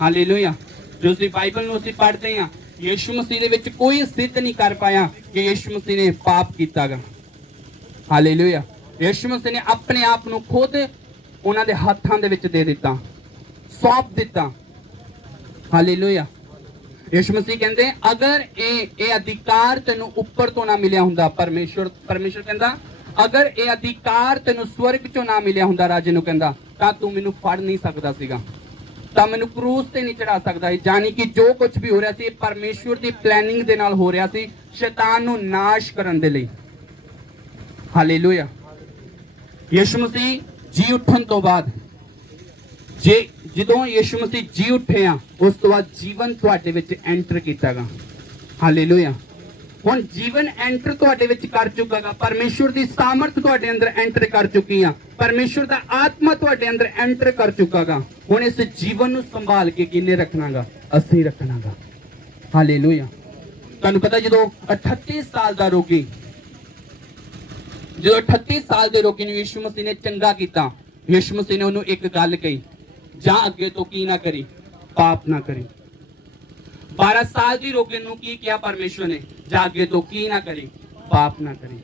ਹਾਲੇਲੂਇਆ। ਜੋ ਅਸੀਂ ਬਾਈਬਲ ਨੂੰ ਅਸੀਂ ਪੜ੍ਹਦੇ ਹਾਂ, ਯਿਸੂ ਮਸੀਹ ਦੇ ਵਿੱਚ ਕੋਈ ਸਿੱਧ ਨਹੀਂ ਕਰ ਪਾਇਆ ਕਿ ਯਿਸੂ ਮਸੀਹ ਨੇ ਪਾਪ ਕੀਤਾਗਾ। ਹਾਲੇਲੂਇਆ। ਯਿਸੂ ਮਸੀਹ ਨੇ ਆਪਣੇ ਆਪ ਨੂੰ ਖੁਦ ਉਹਨਾਂ ਦੇ ਹੱਥਾਂ ਦੇ ਵਿੱਚ ਦੇ ਦਿੱਤਾ, ਸੌਂਪ ਦਿੱਤਾ। ਹਾਲੇਲੂਇਆ। ਯਿਸੂ ਮਸੀਹ ਕਹਿੰਦੇ ਅਗਰ ਇਹ ਅਧਿਕਾਰ ਤੈਨੂੰ ਉੱਪਰ ਤੋਂ ਨਾ ਮਿਲਿਆ ਹੁੰਦਾ, ਪਰਮੇਸ਼ਵਰ ਕਹਿੰਦਾ ਅਗਰ ਇਹ ਅਧਿਕਾਰ ਤੈਨੂੰ ਸਵਰਗ ਚੋਂ ਨਾ ਮਿਲਿਆ ਹੁੰਦਾ, ਰਾਜੇ ਨੂੰ ਕਹਿੰਦਾ, ਤਾਂ ਤੂੰ ਮੈਨੂੰ ਫੜ ਨਹੀਂ ਸਕਦਾ ਸੀਗਾ, ਤਾਂ ਮੈਨੂੰ ਕਰੂਸ ਤੇ ਨਹੀਂ ਚੜਾ ਸਕਦਾ। ਜਾਨੀ ਕਿ ਜੋ ਕੁਝ ਵੀ ਹੋ ਰਿਹਾ ਸੀ ਪਰਮੇਸ਼ਵਰ ਦੀ ਪਲੈਨਿੰਗ ਦੇ ਨਾਲ ਹੋ ਰਿਹਾ ਸੀ, ਸ਼ੈਤਾਨ ਨੂੰ ਨਾਸ਼ ਕਰਨ ਦੇ ਲਈ। ਹਾਲੇਲੂਇਆ। ਯਿਸੂ ਮਸੀਹ ਜੀ ਉੱਠਣ ਤੋਂ ਬਾਅਦ ਜਦੋਂ ਯਿਸੂ ਮਸੀਹ ਜੀ ਉੱਠਿਆ, ਉਸ ਤੋਂ ਬਾਅਦ ਜੀਵਨ ਤੁਹਾਡੇ ਵਿੱਚ ਐਂਟਰ ਕੀਤਾਗਾ। ਹਾਲੇਲੂਇਆ। ਹੁਣ ਜੀਵਨ ਐਂਟਰ ਤੁਹਾਡੇ ਵਿੱਚ ਕਰ ਚੁੱਕਾਗਾ, ਪਰਮੇਸ਼ਵਰ ਦੀ ਸਾਮਰਥ ਤੁਹਾਡੇ ਅੰਦਰ ਐਂਟਰ ਕਰ ਚੁੱਕੀ ਆ, ਪਰਮੇਸ਼ਵਰ ਦਾ ਆਤਮਾ ਤੁਹਾਡੇ ਅੰਦਰ ਐਂਟਰ ਕਰ ਚੁੱਕਾਗਾ। ਹੁਣ ਇਸ ਜੀਵਨ ਨੂੰ ਸੰਭਾਲ ਕੇ ਕਿਹਨੇ ਰੱਖਣਾਗਾ? ਅਸੀਂ ਰੱਖਣਾਗਾ। ਹਾਲੇਲੂਇਆ। ਤੁਹਾਨੂੰ ਪਤਾ ਜਦੋਂ 38 ਸਾਲ ਦਾ ਰੋਗੀ, ਜਦੋਂ 38 ਸਾਲ ਦੇ ਰੋਗੀ ਨੂੰ ਯਿਸੂ ਮਸੀਹ ਨੇ ਚੰਗਾ ਕੀਤਾ, ਯਿਸੂ ਮਸੀਹ ਨੇ ਉਹਨੂੰ ਇੱਕ ਗੱਲ ਕਹੀ, ਜਾਂ ਅੱਗੇ ਤੋਂ ਕੀ ਨਾ ਕਰੀ, ਪਾਪ ਨਾ ਕਰੀ। 12 ਸਾਲ ਦੀ ਰੋਗੀ ਨੂੰ ਕੀ ਕਿਹਾ ਪਰਮੇਸ਼ਵਰ ਨੇ? ਜਾਂ ਅੱਗੇ ਤੋਂ ਕੀ ਨਾ ਕਰੀ, ਪਾਪ ਨਾ ਕਰੀ।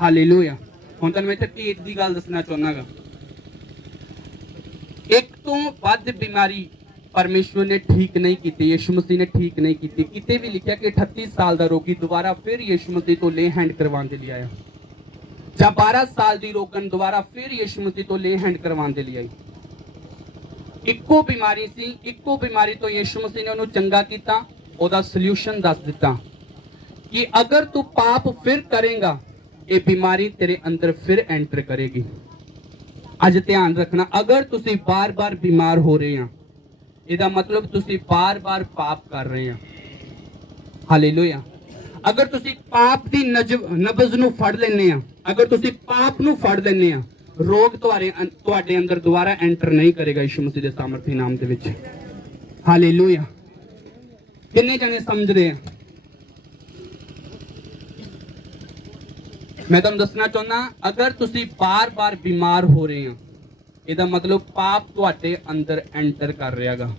ਹਾਲੇਲੂਇਆ। ਹੁਣ ਤੁਹਾਨੂੰ ਮੈਂ ਇੱਥੇ ਪੇਟ ਦੀ ਗੱਲ ਦੱਸਣਾ ਚਾਹੁੰਦਾਗਾ। ਇੱਕ ਤੋਂ ਵੱਧ ਬਿਮਾਰੀ ਪਰਮੇਸ਼ਵਰ ਨੇ ਠੀਕ ਨਹੀਂ ਕੀਤੀ, ਯਿਸੂ ਮਸੀਹ ਨੇ ਠੀਕ ਨਹੀਂ ਕੀਤੀ। ਕਿਤੇ ਵੀ ਲਿਖਿਆ ਕਿ 38 ਸਾਲ ਦਾ ਰੋਗੀ ਦੁਬਾਰਾ ਫਿਰ ਯਿਸੂ ਮਸੀਹ ਤੋਂ ਲੇ ਹੈਂਡ ਕਰਵਾਉਣ ਦੇ ਲਈ ਆਇਆ, ਜਾਂ 12 ਸਾਲ ਦੀ ਰੋਗਨ ਦੁਬਾਰਾ ਫਿਰ ਯਿਸੂ ਮਸੀਹ ਤੋਂ ਲੇ ਹੈਂਡ ਕਰਵਾਉਣ ਦੇ ਲਈ ਆਈ। ਇੱਕੋ ਬਿਮਾਰੀ ਸੀ, ਇੱਕੋ ਬਿਮਾਰੀ ਤੋਂ ਯਿਸੂ ਮਸੀਹ ਨੇ ਉਹਨੂੰ ਚੰਗਾ ਕੀਤਾ, ਉਹਦਾ ਸੋਲੂਸ਼ਨ ਦੱਸ ਦਿੱਤਾ ਕਿ ਅਗਰ ਤੂੰ ਪਾਪ ਫਿਰ ਕਰੇਗਾ, ਇਹ ਬਿਮਾਰੀ ਤੇਰੇ ਅੰਦਰ ਫਿਰ ਐਂਟਰ ਕਰੇਗੀ। ਅੱਜ ਧਿਆਨ ਰੱਖਣਾ, ਅਗਰ ਤੁਸੀਂ ਬਾਰ-ਬਾਰ ਬਿਮਾਰ ਹੋ ਰਹੇ ਆ, ਇਹਦਾ ਮਤਲਬ ਤੁਸੀਂ ਬਾਰ-ਬਾਰ ਪਾਪ ਕਰ ਰਹੇ ਆ। ਹਾਲੇਲੂਇਆ। ਅਗਰ ਤੁਸੀਂ ਪਾਪ ਦੀ ਨਬਜ਼ ਨੂੰ ਫੜ ਲੈਨੇ ਆ, ਅਗਰ ਤੁਸੀਂ ਪਾਪ ਨੂੰ ਫੜ ਲੈਨੇ ਆ, ਰੋਗ ਤੁਹਾਡੇ ਅੰਦਰ ਦੁਬਾਰਾ ਐਂਟਰ ਨਹੀਂ ਕਰੇਗਾ ਯਿਸੂ ਮਸੀਹ ਦੇ ਸਾਮਰਥੀ ਨਾਮ ਦੇ ਵਿੱਚ। ਹਾਲੇਲੂਇਆ। ਕਿੰਨੇ ਜਣੇ ਸਮਝਦੇ ਆ? ਮੈਂ ਤੁਹਾਨੂੰ ਦੱਸਣਾ ਚਾਹੁੰਦਾ, ਅਗਰ ਤੁਸੀਂ ਬਾਰ-ਬਾਰ ਬਿਮਾਰ ਹੋ ਰਹੇ ਆ, ਇਹਦਾ ਮਤਲਬ ਪਾਪ ਤੁਹਾਡੇ ਅੰਦਰ ਐਂਟਰ ਕਰ ਰਿਹਾਗਾ।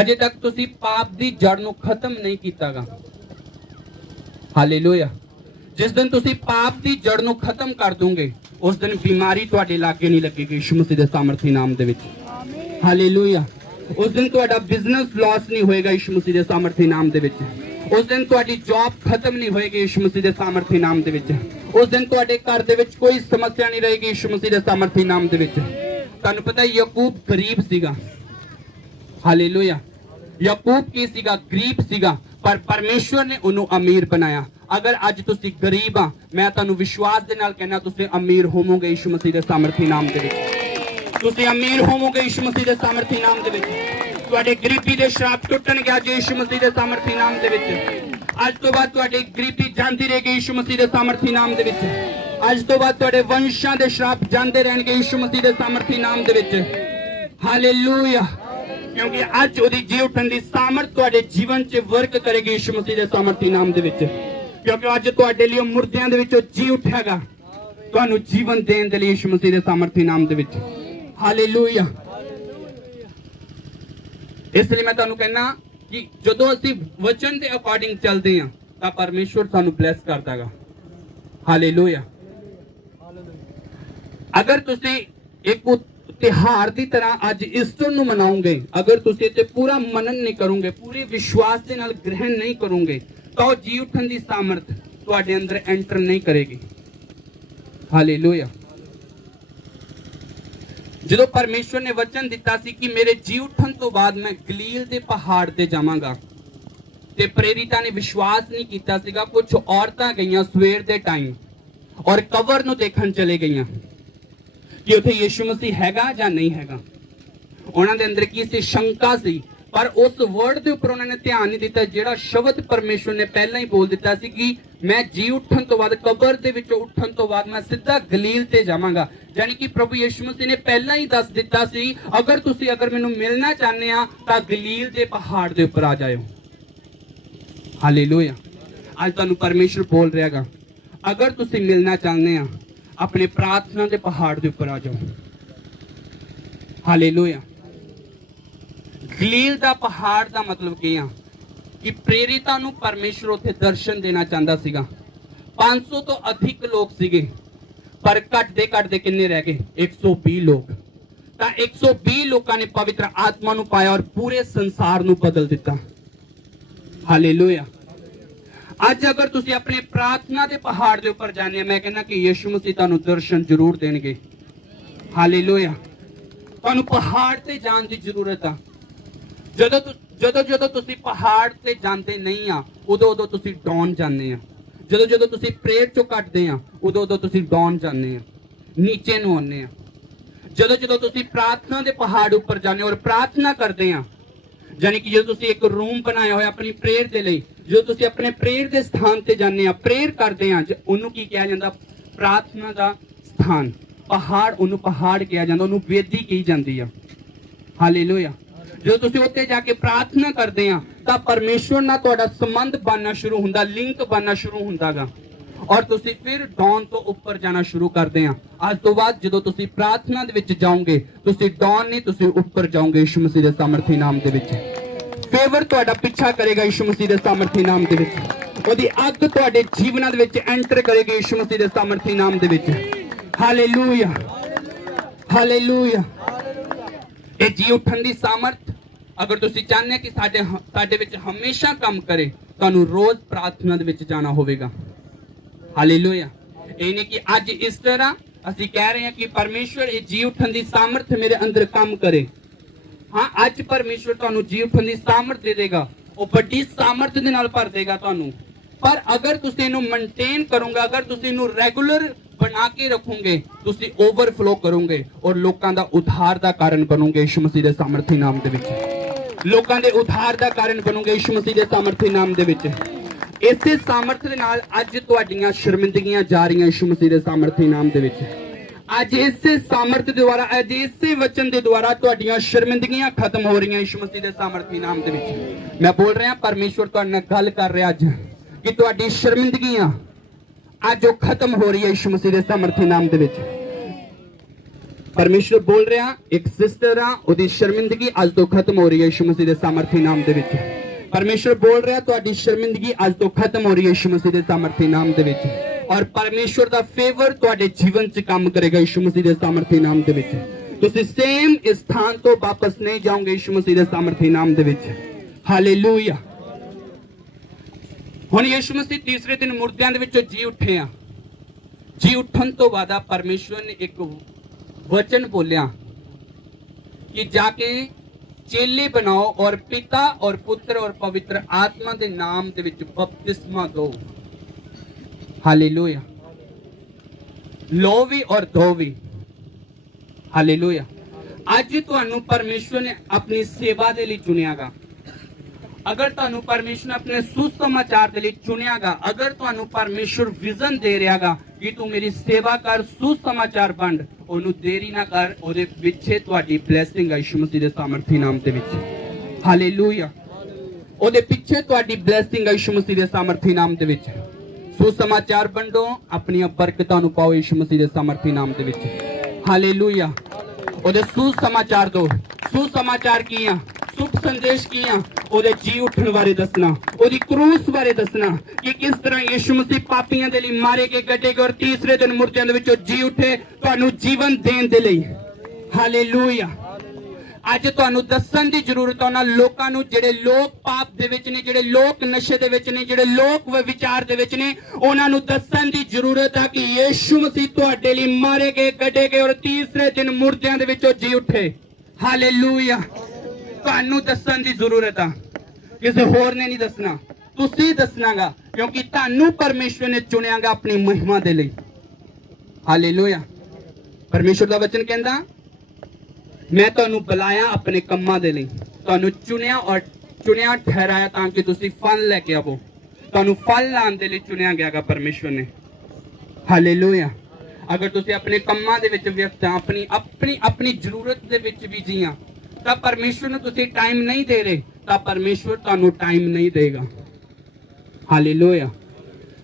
ਹਜੇ ਤੱਕ ਤੁਸੀਂ ਪਾਪ ਦੀ ਜੜ ਨੂੰ ਖਤਮ ਨਹੀਂ ਕੀਤਾਗਾ। ਹਾਲੇਲੂਇਆ। ਜਿਸ ਦਿਨ ਤੁਸੀਂ ਪਾਪ ਦੀ ਜੜ ਨੂੰ ਖਤਮ ਕਰ ਦੋਗੇ, ਉਸ ਦਿਨ ਬਿਮਾਰੀ ਤੁਹਾਡੇ ਲਾਗੇ ਨਹੀਂ ਲੱਗੇਗੀ ਯਿਸੂ ਮਸੀਹ ਦੇ ਸਾਮਰਥੀ ਨਾਮ ਦੇ ਵਿੱਚ। ਹਾਲੇਲੂਇਆ। ਉਸ ਦਿਨ ਤੁਹਾਡਾ ਬਿਜ਼ਨਸ ਲਾਸ ਨਹੀਂ ਹੋਏਗਾ ਯਿਸੂ ਮਸੀਹ ਦੇ ਸਾਮਰਥੀ ਨਾਮ ਦੇ ਵਿੱਚ। ਉਸ ਦਿਨ ਤੁਹਾਡੀ ਜੌਬ ਖਤਮ ਨਹੀਂ ਹੋਏਗੀ ਯਿਸੂ ਮਸੀਹ ਦੇ ਸਾਮਰਥੀ ਨਾਮ ਦੇ ਵਿੱਚ। ਉਸ ਦਿਨ ਤੁਹਾਡੇ ਘਰ ਦੇ ਵਿੱਚ ਕੋਈ ਸਮੱਸਿਆ ਨਹੀਂ ਰਹੇਗੀ ਯਿਸੂ ਮਸੀਹ ਦੇ ਸਾਮਰਥੀ ਨਾਮ ਦੇ ਵਿੱਚ। ਤੁਹਾਨੂੰ ਪਤਾ ਯਾਕੂਬ ਗਰੀਬ ਸੀਗਾ। ਹਾਲੇਲੂਇਆ। ਯਾਕੂਬ ਕੀ ਸੀਗਾ? ਗਰੀਬ ਸੀਗਾ, ਪਰ ਪਰਮੇਸ਼ਵਰ ਨੇ ਉਹਨੂੰ ਅਮੀਰ ਬਣਾਇਆ। ਅਗਰ ਅੱਜ ਤੁਸੀਂ ਗਰੀਬ ਆ, ਮੈਂ ਤੁਹਾਨੂੰ ਵਿਸ਼ਵਾਸ ਦੇ ਨਾਲ ਕਹਿਣਾ, ਤੁਸੀਂ ਅਮੀਰ ਹੋਵੋਗੇ ਯਿਸੂ ਮਸੀਹ ਦੇ ਸਾਮਰਥੀ ਨਾਮ ਦੇ ਵਿੱਚ। ਤੁਸੀਂ ਅਮੀਰ ਹੋਵੋਗੇ ਯਿਸੂ ਮਸੀਹ ਦੇ ਸਾਮਰਥੀ ਨਾਮ ਦੇ ਵਿੱਚ। ਤੁਹਾਡੇ ਗਰੀਬੀ ਦੇ ਸ਼ਰਾਪ ਟੁੱਟਣਗੇ ਅੱਜ ਯਿਸੂ ਮਸੀਹ ਦੇ ਸਾਮਰਥੀ ਨਾਮ ਦੇ ਵਿੱਚ। ਅੱਜ ਤੋਂ ਬਾਅਦ ਤੁਹਾਡੀ ਗਰੀਬੀ ਜਾਂਦੀ ਰਹੇਗੀ ਯਿਸੂ ਮਸੀਹ ਦੇ ਸਾਮਰਥੀ ਨਾਮ ਦੇ ਵਿੱਚ। ਅੱਜ ਤੋਂ ਬਾਅਦ ਤੁਹਾਡੇ ਵੰਸ਼ਾਂ ਦੇ ਸ਼ਰਾਪ ਜਾਂਦੇ ਰਹਿਣਗੇ ਯਿਸੂ ਮਸੀਹ ਦੇ ਸਾਮਰਥੀ ਨਾਮ ਦੇ ਵਿੱਚ। ਹਾਲੇਲੂਇਆ। ਕਿਉਂਕਿ ਅੱਜ ਉਹਦੀ ਜੀ ਉੱਠਣ ਦੀ ਸਾਮਰਥ ਤੁਹਾਡੇ ਜੀਵਨ 'ਚ ਵਰਕ ਕਰੇਗੀ ਯਿਸੂ ਮਸੀਹ ਦੇ ਸਾਮਰਥੀ ਨਾਮ ਦੇ ਵਿੱਚ। ਕਿਉਂਕਿ ਅੱਜ ਤੁਹਾਡੇ ਲਈ ਮੁਰਦਿਆਂ ਦੇ ਵਿੱਚੋਂ ਜੀ ਉੱਠੇਗਾ, ਤੁਹਾਨੂੰ ਜੀਵਨ ਦੇਣ ਦੇ ਲਈ ਯਿਸੂ ਮਸੀਹ ਦੇ ਸਾਮਰਥੀ ਨਾਮ ਦੇ ਵਿੱਚ। ਹਾਲੇਲੂਇਆ। ਇਸ ਲਈ ਮੈਂ ਤੁਹਾਨੂੰ ਕਹਿਣਾ ਕਿ ਜਦੋਂ ਅਸੀਂ ਵਚਨ ਦੇ ਅਕੋਰਡਿੰਗ ਚੱਲਦੇ ਹਾਂ, ਤਾਂ ਪਰਮੇਸ਼ਵਰ ਸਾਨੂੰ ਬਲੈਸ ਕਰਦਾਗਾ। ਹਾਲੇਲੂਇਆ। ਅਗਰ ਤੁਸੀਂ ਇੱਕ ਤਿਹਾਰ ਦੀ ਤਰ੍ਹਾਂ ਅੱਜ ਈਸਟਰ ਨੂੰ ਮਨਾਓਗੇ, ਅਗਰ ਤੁਸੀਂ ਇੱਥੇ ਪੂਰਾ ਮਨਨ ਨਹੀਂ ਕਰੋਗੇ, ਪੂਰੇ ਵਿਸ਼ਵਾਸ ਦੇ ਨਾਲ ਗ੍ਰਹਿਣ ਨਹੀਂ ਕਰੋਗੇ, ਤਾਂ ਉਹ ਜੀ ਉੱਠਣ ਦੀ ਸਾਮਰਥ ਤੁਹਾਡੇ ਅੰਦਰ ਐਂਟਰ ਨਹੀਂ ਕਰੇਗੀ। ਹਾਲੇਲੂਇਆ। ਜਦੋਂ ਪਰਮੇਸ਼ਵਰ ਨੇ ਵਚਨ ਦਿੱਤਾ ਸੀ ਕਿ ਮੇਰੇ ਜੀ ਉੱਠਣ ਤੋਂ ਬਾਅਦ ਮੈਂ ਗਲੀਲ ਦੇ ਪਹਾੜ ਤੇ ਜਾਵਾਂਗਾ, ਤੇ ਪ੍ਰੇਰਿਤਾਂ ਨੇ ਵਿਸ਼ਵਾਸ ਨਹੀਂ ਕੀਤਾ ਸੀਗਾ। ਕੁਝ ਔਰਤਾਂ ਗਈਆਂ ਸਵੇਰ ਦੇ ਟਾਈਮ ਔਰ ਕਬਰ ਨੂੰ ਦੇਖਣ ਚਲੇ ਗਈਆਂ ਕਿ ਉੱਥੇ ਯਿਸੂ ਮਸੀਹ ਹੈਗਾ ਜਾਂ ਨਹੀਂ ਹੈਗਾ। ਉਹਨਾਂ ਦੇ ਅੰਦਰ ਕੀ ਸੀ? ਸ਼ੰਕਾ ਸੀ। पर उस वर्ड के उपर उन्होंने ध्यान नहीं दिता जिहड़ा शब्द परमेश्वर ने पहला ही बोल दिता सी कि मैं जी उठन तो बाद कबर दे विचों उठन तो बाद मैं सीधा गलील ते जावांगा। यानी कि प्रभु यीशु मसीह ने पहला ही दस दिता सी अगर मैनू मिलना चाहते आ तां गलील दे पहाड़ दे उपर आ जाओ। हालेलुया। आज तुहानू परमेश्वर बोल रहा गा अगर तुसी मिलना चाहते आ अपने प्रार्थना के पहाड़ के उपर आ जाओ। हालेलुया। गलील का पहाड़ का मतलब की आ कि प्रेरितां नू परमेश्वर उत्थे दर्शन देना चाहता सीगा। 500 तो अधिक लोग सीगे पर घटते किन्ने रह गए 120 लोग। तां 120 लोगों ने पवित्र आत्मा नू पाया और पूरे संसार नू बदल दिता। हालेलुया। आज अगर तुसी अपने प्रार्थना के पहाड़ के उपर जाने मैं कहना कि यीशु मसीह तुहानू दर्शन जरूर देणगे। हालेलुया। तुहानू पहाड़ ते जाण दी जरूरत आ। ਜਦੋਂ ਤੁਸੀਂ ਪਹਾੜ ਤੇ ਜਾਂਦੇ ਨਹੀਂ ਆ ਉਦੋਂ ਤੁਸੀਂ ਡਾਊਨ ਜਾਂਦੇ ਆ। ਜਦੋਂ ਤੁਸੀਂ ਪ੍ਰੇਅਰ ਚੋਂ ਕੱਟਦੇ ਆ ਉਦੋਂ ਤੁਸੀਂ ਡਾਊਨ ਜਾਂਦੇ ਆ, ਨੀਚੇ ਨੂੰ ਆਉਂਦੇ ਆ। ਜਦੋਂ ਤੁਸੀਂ ਪ੍ਰਾਰਥਨਾ ਦੇ ਪਹਾੜ ਉੱਪਰ ਜਾਂਦੇ ਔਰ ਪ੍ਰਾਰਥਨਾ ਕਰਦੇ ਆ ਯਾਨੀ ਕਿ ਜਦੋਂ ਤੁਸੀਂ ਇੱਕ ਰੂਮ ਬਣਾਇਆ ਹੋਇਆ ਆਪਣੀ ਪ੍ਰੇਅਰ ਦੇ ਲਈ, ਜਦੋਂ ਤੁਸੀਂ ਆਪਣੇ ਪ੍ਰੇਅਰ ਦੇ ਸਥਾਨ ਤੇ ਜਾਂਦੇ ਆ ਪ੍ਰੇਅਰ ਕਰਦੇ ਆ ਉਹਨੂੰ ਕੀ ਕਿਹਾ ਜਾਂਦਾ ਪ੍ਰਾਰਥਨਾ ਦਾ ਸਥਾਨ। ਪਹਾੜ ਉਹਨੂੰ ਪਹਾੜ ਕਿਹਾ ਜਾਂਦਾ, ਉਹਨੂੰ ਵੇਦੀ ਕਹੀ ਜਾਂਦੀ ਆ। ਹਾਲੇਲੂਇਆ। जो तुसी उत्ते जाके प्रार्थना करते हैं तो परमेश्वर नाल तुहाडा संबंध बनना शुरू हुंदा, लिंक बनना शुरू हुंदागा और तुसी फिर डाउन तो ऊपर जाना शुरू करते हैं। आज तो बाद जो तुसी प्रार्थना दे विच जाओगे तुसी डाउन नहीं तुसी ऊपर जाओगे यीशु मसीह दे सामर्थी नाम दे विच। फेवर तुहाडा पीछा करेगा यीशु मसीह दे सामर्थी नाम दे विच। ओदी अग तुहाडे जीवन दे विच एंटर करेगी यीशु मसीह दे सामर्थी नाम दे विच। हालेलुया। हालेलुया। ये जी उठन दी सामर्थ अगर तुसी चाहते कि साडे विच हमेशा काम करे तुहानू रोज प्रार्थना दे विच जाना होवेगा। हालेलुया। ये नहीं कि अज इस तरह असीं कह रहे हैं कि परमेश्वर ये जी उठन दी सामर्थ मेरे अंदर काम करे। हाँ अज परमेश्वर तुहानू जी उठन दी सामर्थ दे देगा, वो बड़ी सामर्थ दे नाल भर देगा तुहानू। पर अगर तुसी इनू मेनटेन करोगे, अगर तुसी इनू रेगुलर बना के रखोगे तुसी ओवरफ्लो करोगे और लोगों का उद्धार का कारण बनोगे यीशु मसीह दे सामर्थी नाम दे विच। लोगों के उद्धार का कारण बनोगे यीशु मसीह दे सामर्थी नाम दे विच। इसे सामर्थ दे नाल अज तुहाडीआं शर्मिंदगियां जा रही यीशु मसीह दे सामर्थी नाम दे विच। अज इसे सामर्थ दे द्वारा अज इसे वचन दे द्वारा तुहाडीआं शर्मिंदगियां खत्म हो रही यीशु मसीह दे सामर्थी नाम दे विच। मैं बोल रहा परमेश्वर तुहाडे नाल गल कर रहा अज कि तुहाडी शर्मिंदगियां आज वो खत्म हो रही है यीशु मसीह दे सामर्थी नाम दे विच। परमेश्वर बोल रहा एक सिस्टर आ ओदी शर्मिंदगी आज तो खत्म हो रही है यीशु मसीह दे सामर्थी नाम दे विच। परमेश्वर बोल रहा तुहाडी शर्मिंदगी आज तो खत्म हो रही है यीशु मसीह दे सामर्थी नाम दे विच। और परमेश्वर दा फेवर तुहाडे जीवन च काम करेगा यीशु मसीह दे सामर्थी नाम दे विच। तुसीं सेम इस स्थान तो वापस नहीं जाओगे यीशु मसीह दे सामर्थी नाम दे विच। हालेलुया। हुण यीशु मसीह तीसरे दिन मुर्दियां दे विचों जी उठे आ। जी उठन तो बाद परमेश्वर ने एक वचन बोलिया कि जाके चेले बनाओ और पिता और पुत्र और पवित्र आत्मा के नाम दे विच बपतिस्मा दो। हालेलुया। लो भी और दो भी। हालेलुया। अज तुहानू परमेश्वर ने अपनी सेवा दे लई चुनियागा। अगर तुहानू परमेश्वर ने अपने सुसमाचार के लिए चुनियागा, अगर तुहानू परमेश्वर विजन दे रहागा कि तू मेरी सेवा कर सुसमाचार बंड ओनू देरी ना कर, ओदे पिछे तुहाडी ब्लेसिंग है यीशु मसीह दे सामर्थी नाम दे विच। हालेलुया। ओदे पिछे तुहाडी ब्लेसिंग है यीशु मसीह दे सामर्थी नाम दे विच। सुसमाचार बंडो अपनी बरकतां नू पाओ यीशु मसीह दे सामर्थी नाम दे विच। हालेलुया। ओदे सुसमाचार दो। सुसमाचार की आ सुख संदेश किया ओदे जी उठन बारे दसना, ओदी क्रूस बारे दसना कि किस तरह यीशु मसीह पापियां दे लई मारे के कटे गए और तीसरे दिन मुर्दियां दे विचों जी उठे तुहानू जीवन देण दे लई। हालेलुया। अज तुहानू दसन दी जरूरत है उन्हां लोकां नू जिहड़े लोक पाप दे विच ने, जिहड़े लोक नशे दे विच ने, जिहड़े लोक विचार दे विच ने, उन्हां नू दसन दी जरूरत है कि यीशु मसीह तुहाडे लई मारे गए कटे गए और तीसरे दिन मुर्दियां दे विचों जी उठे। हालेलुया। तुहानू दसन दी जरूरत आ, किसी होर ने नहीं दसना, तुसी दसनागा क्योंकि तुहानू परमेश्वर ने चुनियागा अपनी महिमा दे लई। हालेलुया। परमेश्वर दा वचन कहंदा मैं तुहानू बुलाया अपने कम्मां दे लई। ਤੁਹਾਨੂੰ ਚੁਣਿਆ ਔਰ ਚੁਣਿਆ ਠਹਿਰਾਇਆ ਤਾਂ ਕਿ ਤੁਸੀਂ ਫਲ ਲੈ ਕੇ ਆਵੋ। ਤੁਹਾਨੂੰ ਫਲ ਲਾਉਣ ਦੇ ਲਈ ਚੁਣਿਆ ਗਿਆਗਾ ਪਰਮੇਸ਼ਵਰ ਨੇ। ਹਾਲੇਲੂਇਆ। ਅਗਰ ਤੁਸੀਂ ਆਪਣੇ ਕੰਮਾਂ ਦੇ ਵਿੱਚ ਵਿਅਸਤ ਆ, ਆਪਣੀ ਜ਼ਰੂਰਤ ਦੇ ਵਿੱਚ ਵੀ ਜੀਆਂ, ਤਾਂ ਪਰਮੇਸ਼ਵਰ ਨੂੰ ਤੁਸੀਂ ਟਾਈਮ ਨਹੀਂ ਦੇ ਰਹੇ, ਤਾਂ ਪਰਮੇਸ਼ਵਰ ਤੁਹਾਨੂੰ ਟਾਈਮ ਨਹੀਂ ਦੇਗਾ। ਹਾਲੇਲੂਇਆ।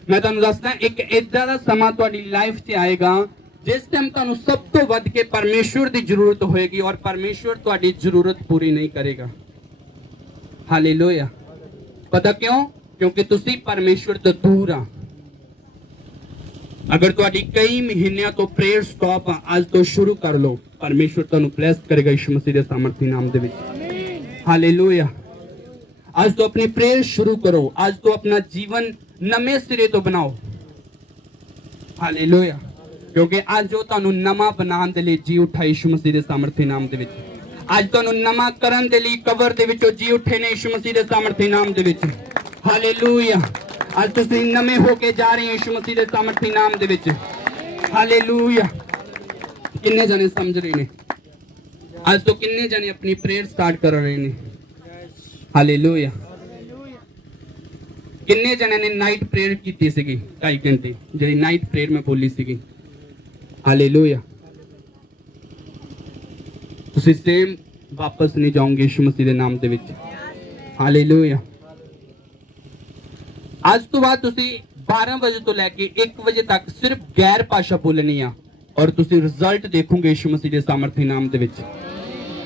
ਮੈਂ ਤੁਹਾਨੂੰ ਦੱਸਦਾ, ਇੱਕ ਏਦਾਂ ਦਾ ਸਮਾਂ ਤੁਹਾਡੀ ਲਾਈਫ 'ਚ ਆਏਗਾ ਜਿਸ ਟਾਈਮ ਤੁਹਾਨੂੰ ਸਭ ਤੋਂ ਵੱਧ ਕੇ ਪਰਮੇਸ਼ਵਰ ਦੀ ਜ਼ਰੂਰਤ ਹੋਏਗੀ ਔਰ ਪਰਮੇਸ਼ਵਰ ਤੁਹਾਡੀ ਜ਼ਰੂਰਤ ਪੂਰੀ ਨਹੀਂ ਕਰੇਗਾ। ਹਾਲੇਲੂਇਆ। ਪਤਾ ਕਿਉਂ? ਕਿਉਂਕਿ ਤੁਸੀਂ ਪਰਮੇਸ਼ਵਰ ਤੋਂ ਦੂਰ ਆ। ਅਗਰ ਤੁਹਾਡੀ ਕਈ ਮਹੀਨਿਆਂ ਤੋਂ ਪ੍ਰੇਅਰ ਸਟਾਪ ਆ, ਅੱਜ ਤੋਂ ਸ਼ੁਰੂ ਕਰ ਲਓ। ਪਰਮੇਸ਼ਵਰ ਤੁਹਾਨੂੰ ਬਲੈਸ ਕਰੇਗਾ ਯਿਸੂ ਮਸੀਹ ਦੇ ਸਾਮਰਥੀ ਨਾਮ ਦੇ ਵਿੱਚ। ਹਾਲੇਲੂਇਆ। ਅੱਜ ਤੋਂ ਆਪਣੀ ਪ੍ਰੇਅਰ ਸ਼ੁਰੂ ਕਰੋ। ਅੱਜ ਤੋਂ ਆਪਣਾ ਜੀਵਨ ਨਵੇਂ ਸਿਰੇ ਤੋਂ ਬਣਾਓ। ਹਾਲੇਲੂਇਆ। ਕਿਉਂਕਿ ਅੱਜ ਉਹ ਤੁਹਾਨੂੰ ਨਵਾਂ ਬਣਾਉਣ ਦੇ ਲਈ ਜੀ ਉਠਾ ਯਿਸੂ ਮਸੀਹ ਦੇ ਸਾਮਰਥੀ ਨਾਮ ਦੇ ਵਿੱਚ। ਅੱਜ ਤੁਹਾਨੂੰ ਨਵਾਂ ਕਰਨ ਦੇ ਲਈ ਕਬਰ ਦੇ ਵਿੱਚੋਂ ਜੀ ਉੱਠੇ ਨੇ ਯਿਸੂ ਮਸੀਹ ਦੇ ਸਾਮਰਥੀ ਨਾਮ ਦੇ ਵਿੱਚ। ਹਾਲੇਲੂਇਆ। ਅੱਜ ਤੁਸੀਂ ਨਵੇਂ ਹੋ ਕੇ ਜਾ ਰਹੇ ਹੋ ਯਿਸੂ ਮਸੀਹ ਦੇ ਸਾਮਰਥੀ ਨਾਮ ਦੇ ਵਿੱਚ। ਹਾਲੇਲੂਇਆ। ਕਿੰਨੇ ਜਣੇ ਸਮਝ ਰਹੇ ਨੇ? ਅੱਜ ਤੋਂ ਕਿੰਨੇ ਜਣੇ ਆਪਣੀ ਪ੍ਰੇਅਰ ਸਟਾਰਟ ਕਰ ਰਹੇ ਨੇ? ਹਾਲੇਲੂਇਆ। ਕਿੰਨੇ ਜਣੇ ਨੇ ਨਾਈਟ ਪ੍ਰੇਅਰ ਕੀਤੀ ਸੀਗੀ 2.5 ਘੰਟੇ, ਜਿਹੜੀ ਨਾਈਟ ਪ੍ਰੇਅਰ ਮੈਂ ਬੋਲੀ ਸੀਗੀ? ਹਾਲੇਲੂਇਆ। ਤੁਸੀਂ ਸੇਮ ਵਾਪਸ ਨਹੀਂ ਜਾਓਗੇ ਯਿਸੂ ਮਸੀਹ ਦੇ ਨਾਮ ਦੇ ਵਿੱਚ। ਹਾਲੇਲੂਇਆ। ਅੱਜ ਤੋਂ ਬਾਅਦ ਤੁਸੀਂ 12 ਵਜੇ ਤੋਂ ਲੈ ਕੇ 1 ਵਜੇ ਤੱਕ ਸਿਰਫ ਗੈਰ ਭਾਸ਼ਾ ਬੋਲਣੀ ਆ ਔਰ ਤੁਸੀਂ ਰਿਜ਼ਲਟ ਦੇਖੋਗੇ ਯਿਸੂ ਮਸੀਹ ਦੇ ਸਾਮਰਥੀ ਨਾਮ ਦੇ ਵਿੱਚ।